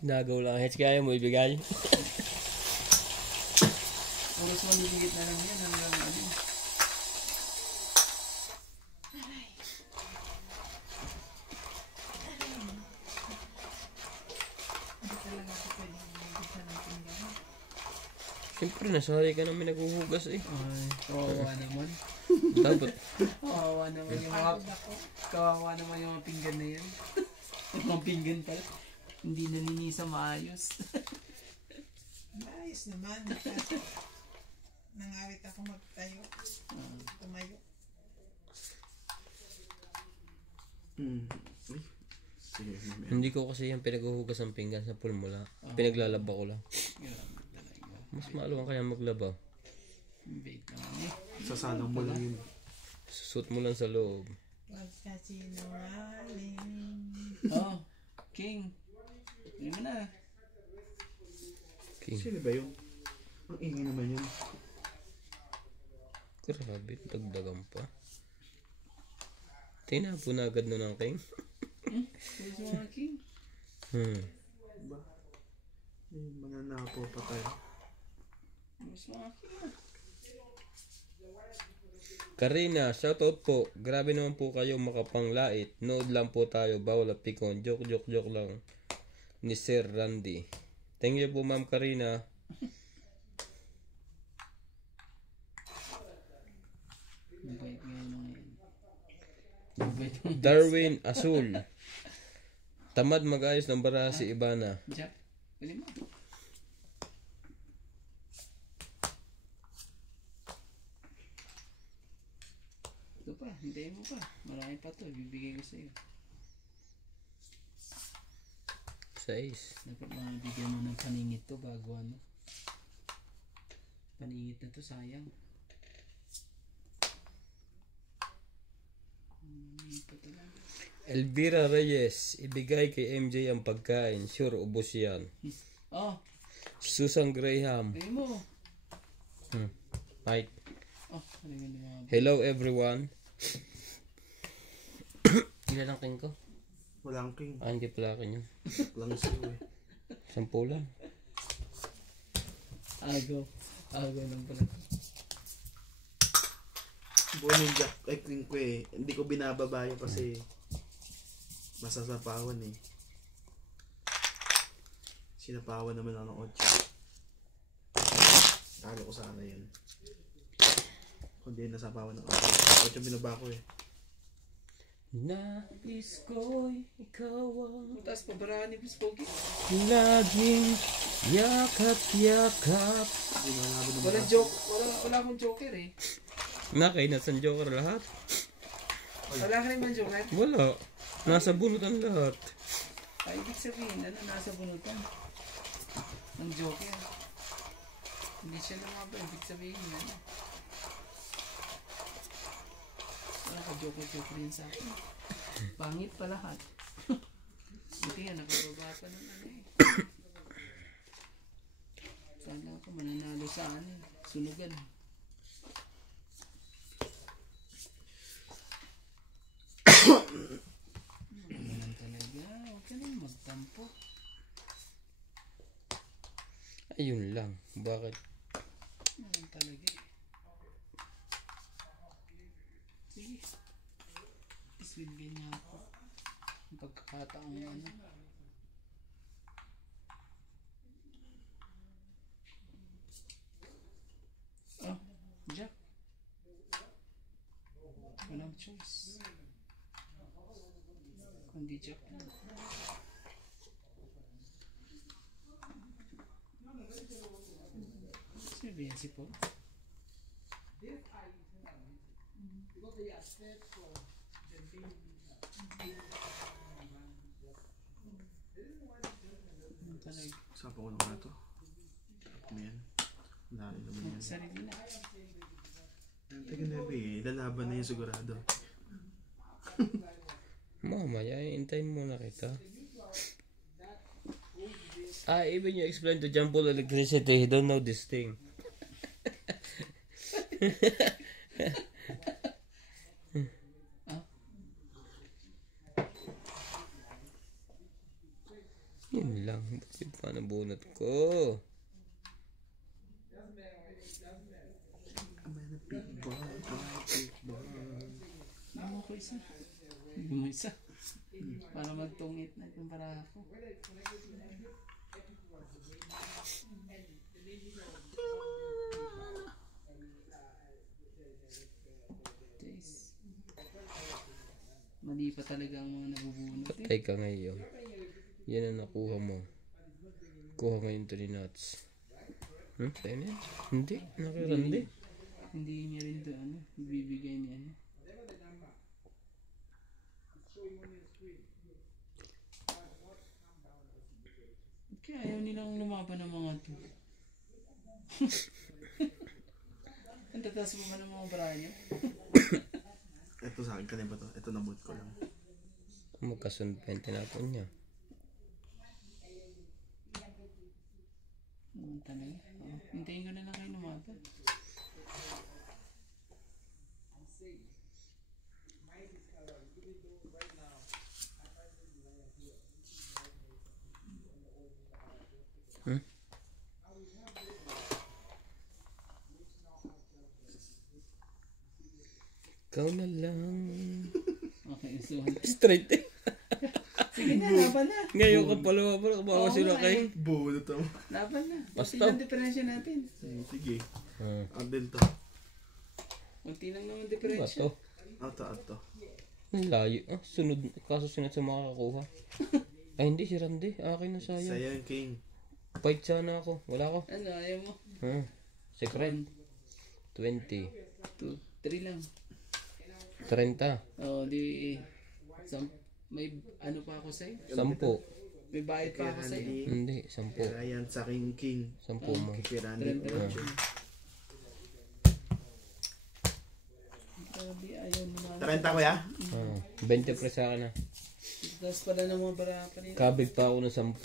Nagaw lang. Hets kaya mo ibigay. Puros maliliit na lang yan hanggang ano. Siyempre, nasari ka namin naghuhugas eh. Ay, kawawa naman. Dapat. Kawawa naman yung mga kawawa naman yung mga pinggan na yan. Yung mga pinggan pala. Hindi naninisa maayos. Ayos naman. Nangawit ako magtayo. Tumayo. Uy. Sige, mamaya. Hindi ko kasi yung pinaghuhugas ng pinggan sa pulmula. Pinaglalaba ko lang. Grabe talaga. Mas maluwang kaya maglaba. Bait naman eh. Sasalang mo lang yun. Susut mo lang sa loob. Huwag ka sinungaling. Oh, King. Hindi mo na. King. Sino ba yun? Ang ingay naman yun. Grabe, dagdagan pa. Tinapo na agad na ng King. Puso mga King. Ba? May mananapo pa tayo. Puso mga King ah. Karina, shoutout po. Grabe naman po kayo makapanglait. Nood lang po tayo. Bawal at pikon. Joke lang. Ni Sir Randy. Thank you po Ma'am Karina. Bait ngayon na ngayon. Bait mo. Darwin Azul. Tamad mag-ayos ng bara si Ibana. Jack, pwede mo. Ito pa, hintayin mo pa. Marami pa to, bibigay ko sa'yo. 6. Dapat mabigyan mo ng paningit to bago ano. Paningit na to, sayang. Pa talaga. Elvira Reyes. Ibigay kay MJ ang pagkain. Sure, ubos yan. Oh, Susan Graham. bigay mo. Mike. Oh, ano yun yung mga... Hello everyone. Ilan ang king ko? Walang king. Hindi pala akin yun. Lang sa'yo eh. 10 lang. Agaw. Agaw lang pala. Buwan yung jack ay king ko eh. Hindi ko binababa yun kasi masasapawan eh. Sinapawan naman ako ng 8. Talo ko sana yun. Kundi nasapawan ng 8. 8 binaba ko eh. Nais ko'y ikaw ang Tapos pabarahan ni Miss Pogi. laging yakap-yakap. Hindi na nabi ng Walang joke. Wala akong joker eh. Nakainasan joker lahat? Wala ka naman joker. Wala. Nasa bunutan lahat. Ay, ibig sabihin, ano, nasa bunutan. Ng joker. Hindi siya lumaba. Ibig sabihin, ano. Wala ka joker yun sa akin. Pangit pa lahat. Buti nga, nakababa pa ng ano eh. Sana ako mananalo sa ano eh. Sunugan. Ganun talaga. Huwag ka nang magtampo. Ayun lang. Bakit? Ayun talaga eh. Sige. Isbigyan niya ako. Ang pagkakataong ano. Oh, Jack. Walang choice. Kundi Jack lang. Sabihin si Paul. Ano talaga? Sapa ko naman na to. Ano yan? Dali naman yan. Sarili na. Teka na ba eh. Lalaban na yan sigurado. Mamaya, hintayin muna kita. Even you explain to John Paul electricity, he don't know this thing. Yun lang. Bakit pa nabunot ko? Ano ko isa? Hindi mo isa. Para magtungit na itong baraha ko. Jeez. Mali pa talaga ang mga nabubunot eh. Patay ka ngayon. Yan ang nakuha mo. Kuha ngayon 3 nuts. Tayo na yan. Hindi. Nakirandi. Hindi niya rin ito ano, ibibigay niya ano. Kaya ayaw nilang lumaban ng mga to. Ang tatas mo ba ng mga bra niyo? Ito sa akin. Kanina ba to? Ito nabot ko lang. Magkasunod pa yung tinapon niya. Talaga. Hintayin ko na lang kayo lumaban. Ikaw na lang. Okay, so Straight eh. sige na, laban na. Ngayon ka pala ba? Kabawa Oo sila nga kayo. Buo na to. Laban na. Basta. Basta. Ang diferensya natin. Sige. Adel to. Kunti lang naman Ano ba diferensya. to? Ato. Ang layo. Sunod. Kaso sunod sa makakakuha. Ay hindi, si Randy. Akin na sayang. Sayang king. Fight sana ako. Wala ko. Ano, ayaw mo? Secret. 20. 2, 3 lang. 30. Oo, di... may ano pa ako sa'yo? 10. May bayad pa ako sa'yo? Hindi, 10. Kaya yan sa aking king. 10 mo. Kikirani. Grabe, ayaw mo na. 30 ko ya? 20 pre sa akin na. Tapos pala ng mga bara pa rin. Kabig pa ako ng 10.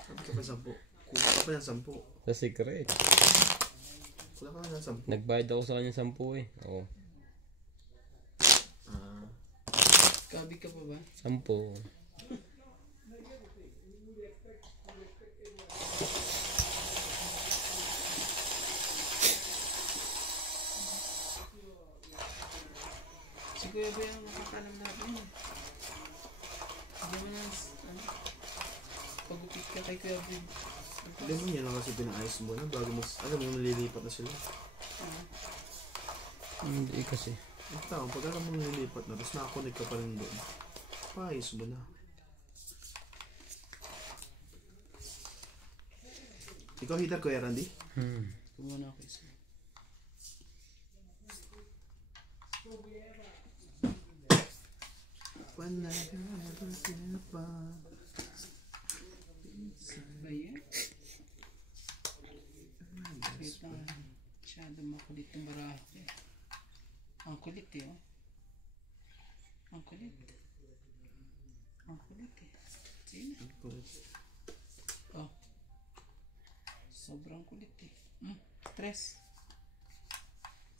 Sabi ka pa 10. Kuha ka pa ng 10. Sa secret. Kuha ka pa ng 10. Nagbayad ako sa kanya 10 eh. Oo. Kabig ka pa ba? 10. Si Kuya ba yung makakalam natin eh. Hindi mo na, ano, pagupit ka kay Kuya Big. Hindi mo yan lang kasi pinaayos mo na bago mo, alam mo nalilipat na sila. Hindi kasi. Ang tao, pag alam mo nalilipat na, tapos nakakonect ka pa rin doon, paayos mo na. Ikaw hitar ko ya, Randy? Kumuna ako isa. Wala ka na sila pa. Ba yan? Wait lang. Masyado makulit yung baraha eh. Ang kulit eh oh. Ang kulit. Ang kulit eh. Sige na. Oh. Sobrang kulit eh. Stress.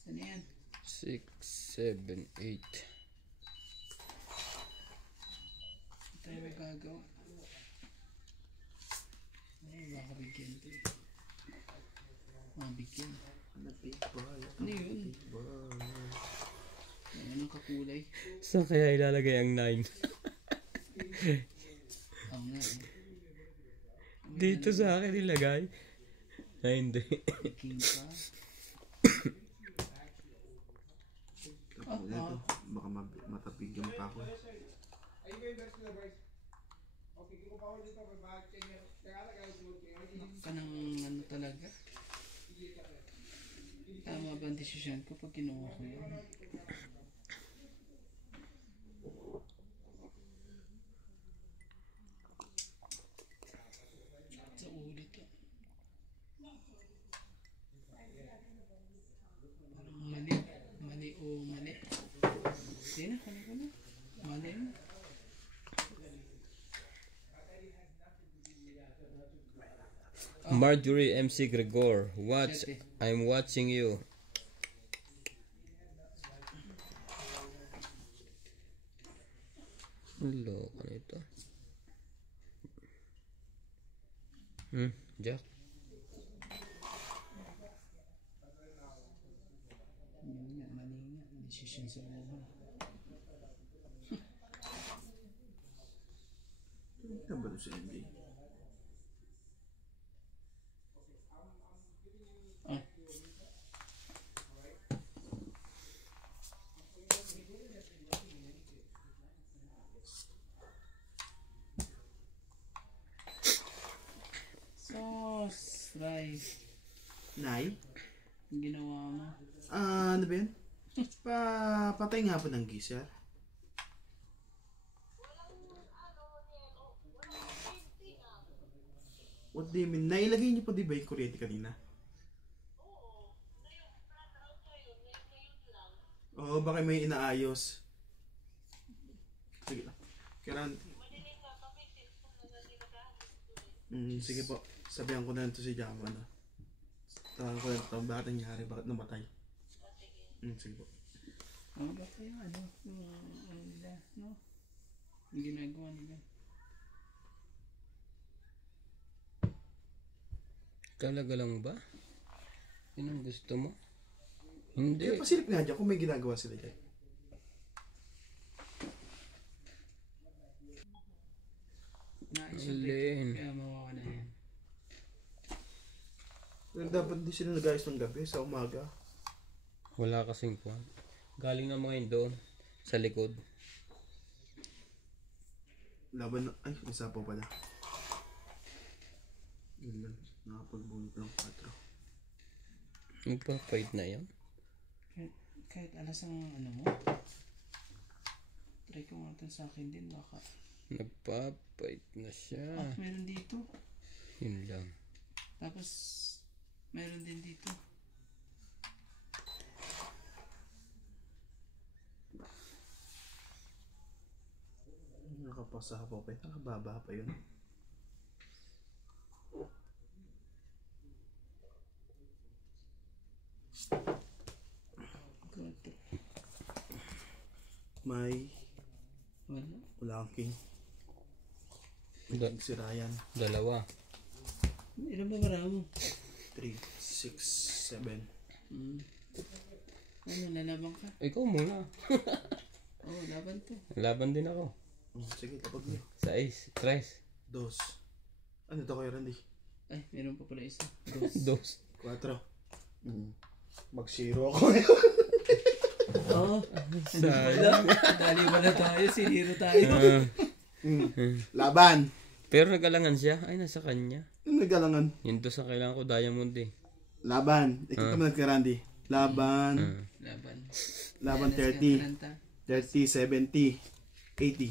Saan yan? 6, 7, 8. Tayo may gagawa. Ay, baka bigyan to. Bigyan. Ano big boy? Ano yun? Anong kakulay? Saan kaya ilalagay ang 9? Oo nga eh. Dito sa akin ilagay. Ay, hindi. King pa. Ito, baka matapigyan pa ako. Ka ng ano talaga? Tama ba ang desisyon ko pag kinuha ko yun? Sa ulit ah. Parang mali. Mali o mali. Hindi na, kanya ko na. Mali na. Marjorie MC Gregor, I'm watching you. Hello, ano ito? Jack. Yun nga, mali nga. Decision sa buhay. Ano ba ito sa NBA? Ah. Sauce, rice. Nay? Ang ginawa mo. Ano ba yun? Patay nga po ng geezer. What do you mean? Nailagay niyo po di ba yung kuryente kanina? Oo, baka may inaayos. Sige lang. Kailangan... sige po. Sabihan ko na ito si Jamo. Ano? Tawagan ko na ito. Bakit nangyari? Bakit namatay? Sige po. Ano ba kayo? Ano nila? No? Ang ginagawa nila. Talaga lang ba? Yun ang gusto mo? Hindi. Kaya pasilip nga dyan kung may ginagawa sila dyan. Alin. Kaya mawawala yan. Pero dapat hindi sila nag-ayos ng gabi sa umaga. Wala kasing kwan. Galing na mga yun doon. Sa likod. Laban na... Ay, isa pa pala. Yun lang. Nakapag-bunot ng 4. Magpapait na yan. Kahit alas ang ano mo. Try ko nga ito sa akin din. Baka. Nagpapait na siya. Meron dito. Yun lang. Tapos, meron din dito. Nakapasa pa pa. Nakababa pa yun. Goto. May... Wala. Wala kang king. May king si Ryan. Dalawa. Ilan ba marami mo? 3, 6, 7. Ano, lalaban ka? Ikaw muna. Oo, laban to. Laban din ako. Sige, tapos niyo. 6, 3, 2. Ano to kayo, Randy? Ay, meron pa pala isa. 2. 4. Mag-zero ako ngayon. Oo. Sayang. Dali ba na tayo? Siniro tayo. Laban. Pero nag-alangan siya. Ay, nasa kanya. Yung nagalangan. Yun to sa kailangan ko, Diamond eh. Laban. Ikaw naman kay Randy. Laban. Laban. Laban 30. 30, 70, 80.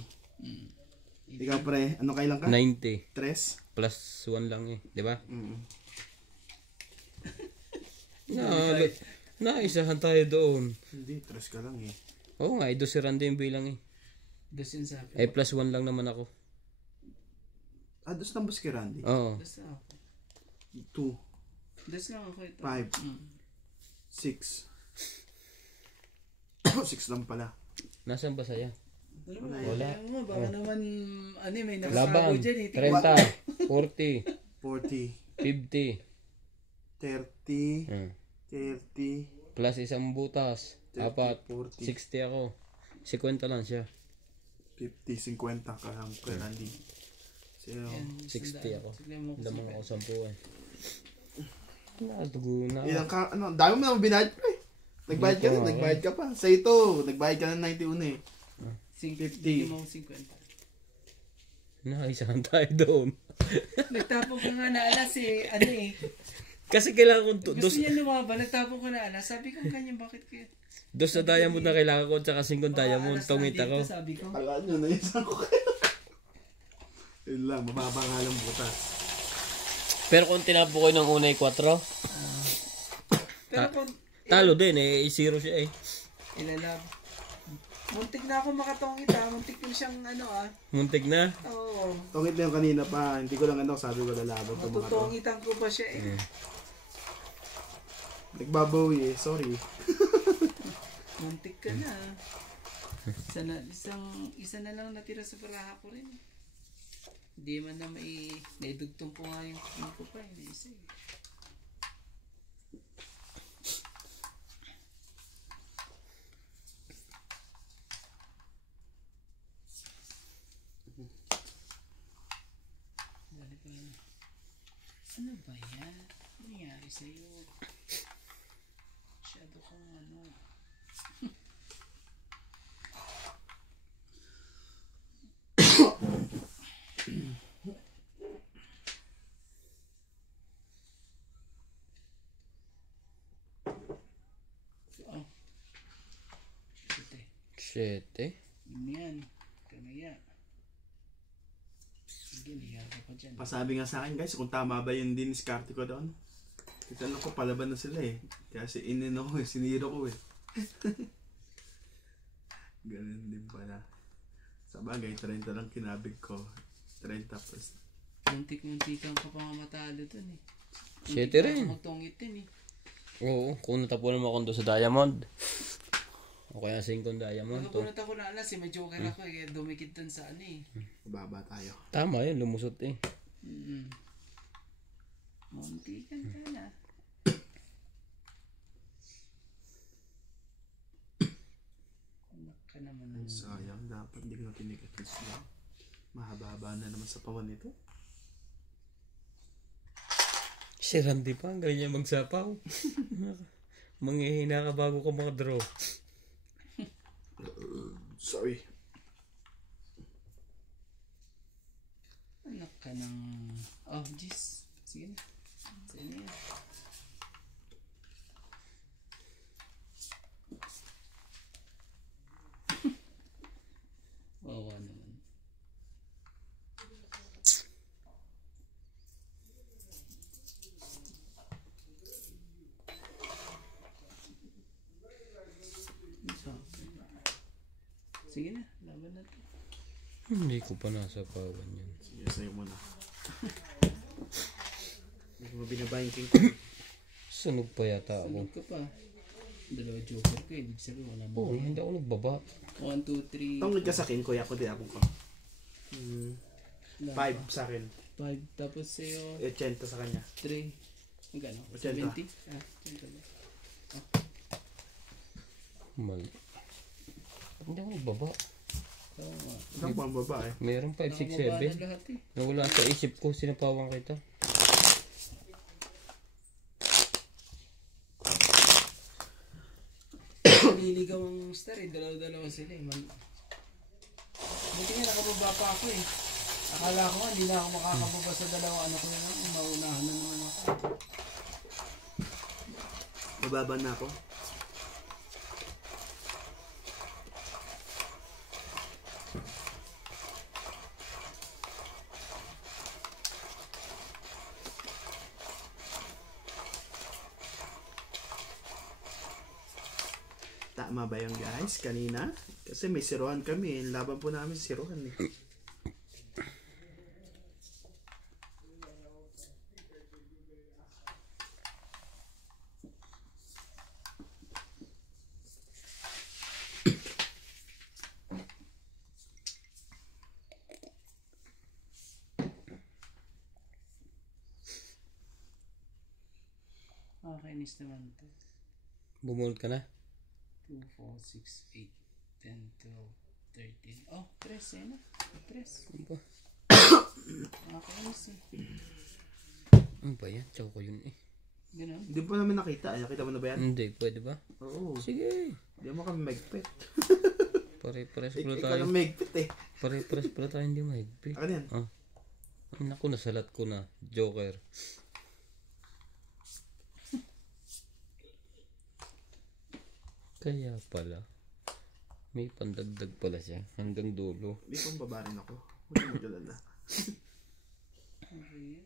Ikaw pre, ano kailan ka? 90. 3? Plus 1 lang eh. Di ba? Naisahan tayo doon. Hindi, 3 ka lang eh. Oo nga, ito si Randy yung bilang eh. Das yun sa akin. Eh, plus 1 lang naman ako. Dos lang ba si Randy? Oo. Das na ako. 2, Das lang ako ito. 5, 6. 6 lang pala. Nasaan ba saya? Wala. Baka naman, ano may Laban. nakasago dyan eh. 30, 40, 40, 50. 30, Hmm. 30, Plus isang butas. 30, Apat. 40, 60 ako. 50 lang siya. 50, 50 ka lang, Randy. Zero. Yan, 60 ako. Sige mo ko Lamang ako 10 eh. Natugo na. Ilang ka, ano, dami mo naman binayad pa eh. Nagbayad ka Ito, na, nagbayad ka pa. Sa ito, nagbayad ka na 91 eh. 50. 50. Mo 50. Naisahan tayo doon. Nagtapon ka nga na alas eh. Ano eh. Kasi kailangan ko Gusto niya lumaba. Nagtapon ka na alas. Sabi ko ganyan, bakit kaya? dos na diamond na kailangan ko tsaka 5 diamond. Alas Tungit nandito, ako. Sabi ko. Alam nyo, naisan ko kayo. Yun lang, mababa nga lang butas. Pero kung tinapo ko ng unay 4, Pero kung talo din eh. 0 siya eh. ilalab. Muntik na ako makatongit ah. Muntik ko siyang ano ah. Muntik na. Oo. Tungit na yung kanina pa, hindi ko lang ano, sabi ko lalaban to mga to. Matutongitan ko pa siya eh. Nagbabawi eh, sorry. Muntik ka na. Isa na lang natira sa baraha ko rin. Hindi man na naidugtong ko nga yung ko pa. Isa eh. Ano ba yan? Ano nangyari sa'yo? Masyado kang ano. Oh. Shit eh. 7. Yun yan. Kamaya. Sige, ligar ka pa dyan. Pasabi nga sa akin guys, kung tama ba yung diniskarte ko doon. Kasi alam ko, palaban na sila eh. Kasi inino ko eh, siniro ko eh. Ganun din pala. Sa bagay, 30 lang kinabig ko. 30 plus. Muntik-muntikan ka pa nga matalo dun eh. 7 rin. Magtungit din eh. Oo, kung natapunan mo ako doon sa diamond. O kaya 5 diamond to. Nakapunot ako na alas eh. May joker ako eh. Kaya dumikit dun sa ano eh. Mababa tayo. Tama yun, lumusot eh. Muntikan ka na. Anak ka naman. Sayang, dapat hindi ko na tinikat yung sila. Mahaba na naman sa pawan nito. Si Randy pa, ang galing niya magsapaw. Manghihina ka bago ka mga draw. Sorry. Anak ka ng... Oh, jeez. Sige na. Sige na yan. Wawa naman. Sige na, laban natin. Hindi ko pa nasa pawan yun. Sige, sa'yo muna. Hindi ko binabayang king ko. Sunog pa yata ako. Sunog ka pa. Dalawa joker ko, ibig sabihin wala mo. Oo, hindi ako nagbaba. 1, 2, 3. Tungkol ka sa akin, kuya ko din ako ko. 5 sa akin. 5. Tapos sa'yo, 80 sa kanya. 3. Magkano? 80. 70? Ah, 80 ba? Mali. Hindi ako nagbaba. Oo nga. Ang pang babae. Meron 5, 6, Nakababa 7. na lahat eh. Nawala sa isip ko, sinapawan kita. Nililigaw ang star eh. Dalaw-dalawa sila eh. Buti nga nakababa pa ako eh. Akala ko nga hindi na ako makakababa sa dalawa anak ko na lang. Maunahan na naman ako. Bababa na ako. Tama ba yung guys kanina? Kasi may siruhan kami. Laban po namin sa siruhan eh. Chinese naman to. Bumulot ka na? 2, 4, 6, 8, 10, 12, 13. Oh, 3 na. 3. Ano ba? Nakakainis eh. Ano ba yan? Chow ko yun eh. Ganun. Hindi pa namin nakita. Ay, nakita mo na ba yan? Hindi, pwede ba? Oo. Sige. Hindi mo kami magpit. Pare-pares pala Ikaw tayo. lang magpit eh. Pare-pares pala tayo hindi mahigpit. Akin yan. Ah. Ay, naku, nasalat ko na. Joker. Kaya pala. May pandagdag pala siya. Hanggang dulo. Hindi pang baba rin ako. Huwag mo magalala. Okay.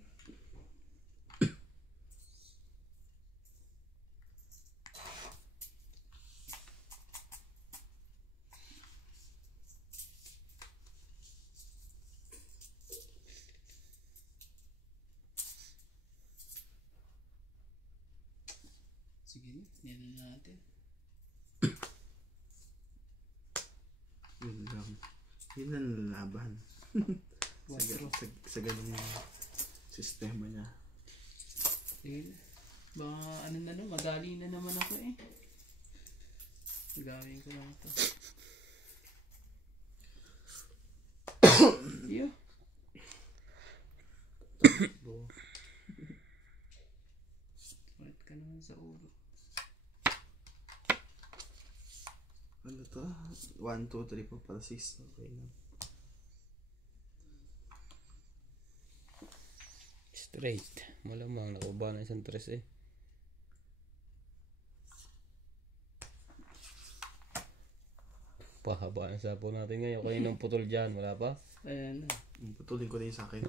Sige, yan na natin. Yun lang. Yun ang lalaban. sa ganung sistema niya. Sige na. Baka ano na no, magali na naman ako eh. Gagawin ko lang ito. Iyo. Wait ka naman sa ulo. Ano to? 1, 2, 3, 4, 6. Okay lang. Straight. Malamang nakuha na isang tres eh. Pahaba ang sapo natin ngayon. Kaninang putol dyan? Wala pa? Ayan na. Putulin ko na yung sa akin.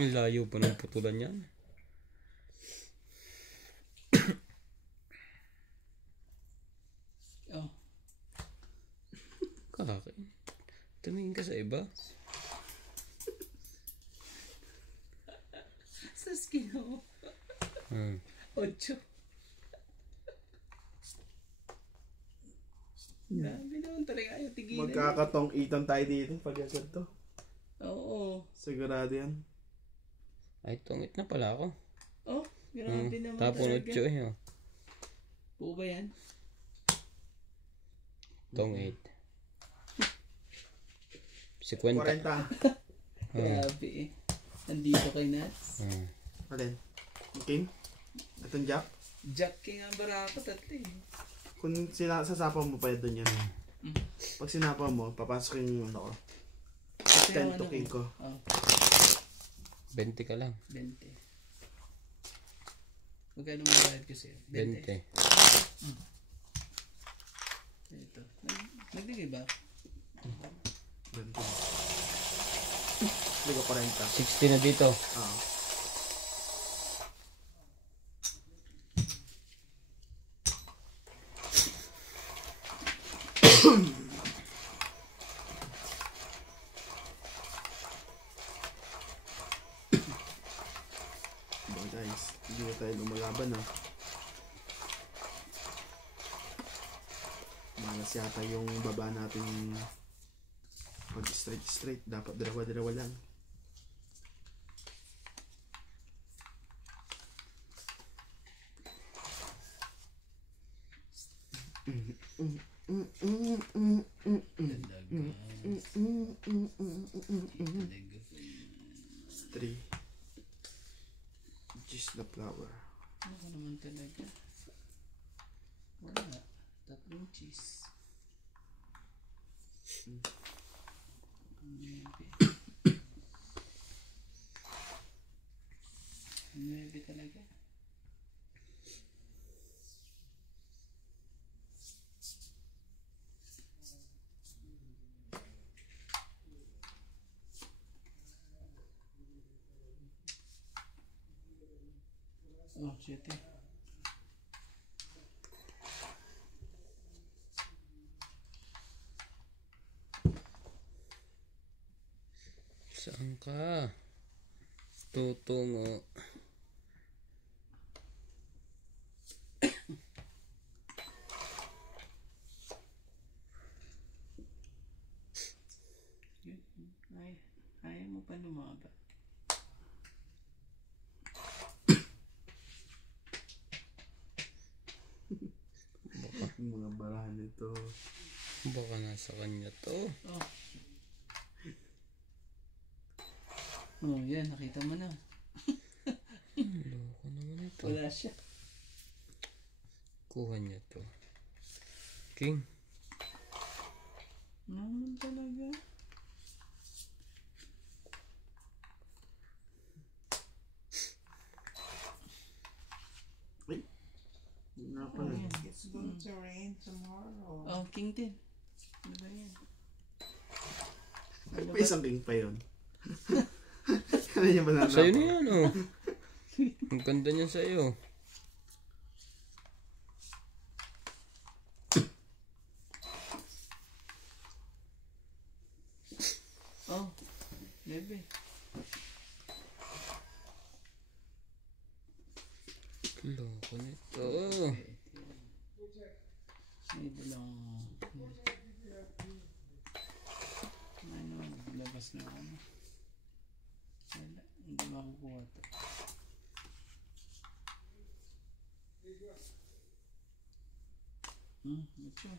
Ang layo pa ng putulan yan. Oh. Kakain. Tumingin ka sa iba. Sa skin mo. 8. Grabe naman talaga. Ayaw tigilan. Magkakatong itan tayo dito pag ganito. Oo. Sigurado yan. Ay, tungit na pala ako. Oh, grabe naman Tapon talaga. 8 eh. Oh. Po ba yan? Tong 8. 50. 40. Grabe eh. Nandito kay Nats. Alin? King? Itong Jack? Jack King ang barako tatlo eh. Kung sasapaw mo pa doon yan. Pag sinapaw mo, papasok yung ano ko. Kasi 10 to king ko. Oh, 20 ka lang. 20. Magkano mabayad ko sa'yo? 20. Ito. Nagdigay ba? 20. Hindi ko 40. 60 na dito. Guys, hindi na tayo lumalaban malas yata yung baba natin pag straight dapat dalawa lang. Three. Just the flower. Ano ka naman talaga? Wala. 3 cheese. Maybe talaga. Oh, shit eh. Saan ka? Tutungo. Ayaw mo pa lumaban. Yung mga barahan nito. Baka nasa kanya to. Oh, yan. Nakita mo na. Loko naman ito. Wala siya. Kuha niya to. King. Naman talaga. Nga pala. It's going to rain tomorrow. Oh, king din. Ano ba yan? May isang king pa yun. Ano niya ba na? Sa'yo na yan, oh. Ang ganda niyan sa'yo. Oh, lebe. Loko nito. May dalang... Ano, labas na ako. Wala, hindi makukuha ito. Ito.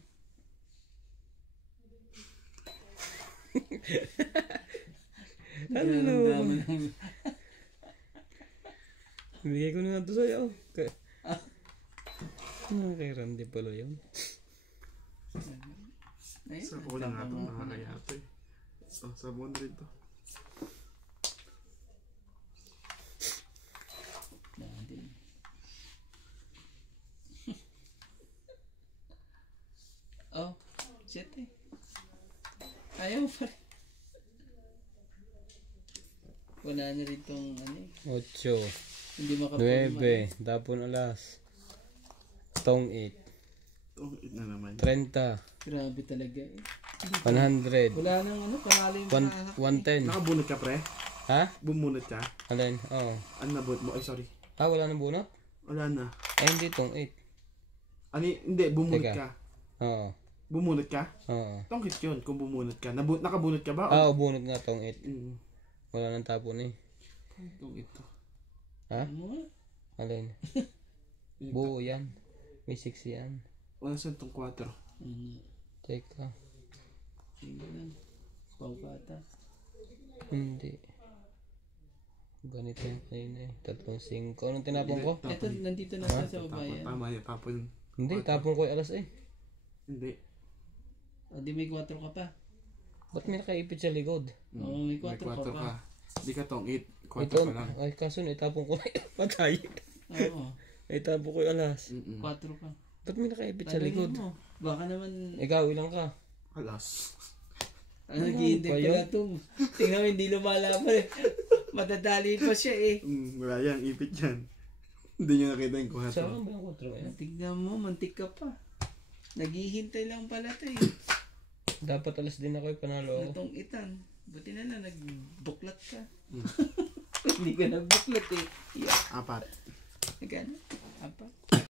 Ano? Bigay ko na nga ito sa'yo. Kay Randy pala yun. Sa kulang nga ito, nakakaya ito eh. Oh, sabon rin ito. Oh, 7. Ayaw pa rin. Wala na rin itong ano eh. 8, Hindi makaporma. 9, tapon alas. Tong 8, Oh, it na naman. 30, Grabe talaga eh. 100, Wala nang ano, panalo yung makakak. 110. Nakabunot ka, pre? Ha? Bumunot ka? Alin? Oo. Ano nabunot mo? Ay, sorry. Ah, wala nang bunot? Wala na. Ay, hindi tong 8. Ano hindi, bumunot Teka. ka. Oo. Bumunot ka? Oo. Tongkit yun kung bumunot ka. Nakabunot ka ba? Ah, bunot nga tong 8. Mm. Wala nang tapon eh. Itong ito. Ha? Ano? Alin? Buo yan. May 6 yan. Wala sa itong 4. Teka. Sige lang. Paubata. Hindi. Ganito yung kanina eh. 3, 5. Anong tinapon ko? Ito, nandito na siya sa baba yan. Tama yan, tapon. Hindi, tapon ko yung alas eh. Hindi. O, di may 4 ka pa. Ba't may nakaipit sa likod? Oo, may 4 ka pa. Di ka tong 8. 4 Ito, pa lang. ay kaso naitapon ko na yung patay. Oo, Naitapon ko yung alas. 4 ka. Ba't may nakaipit sa Tanungin likod? mo. Baka naman, Ikaw, ilang ka? Alas. naghihintay ba pala ito. Tingnan mo, hindi lumalaban eh. Matadali pa siya eh. Wala yan, ipit yan. Hindi nyo nakita yung 4. Saan ba yung kontrol yan? Tignan mo, mantik ka pa. Naghihintay lang pala ito eh. Dapat alas din ako yung panalo ako. Itong itan. Buti na lang, nagbuklat ka. Hindi ka nagbuklat eh. Yeah. 4. Nagano? Apa?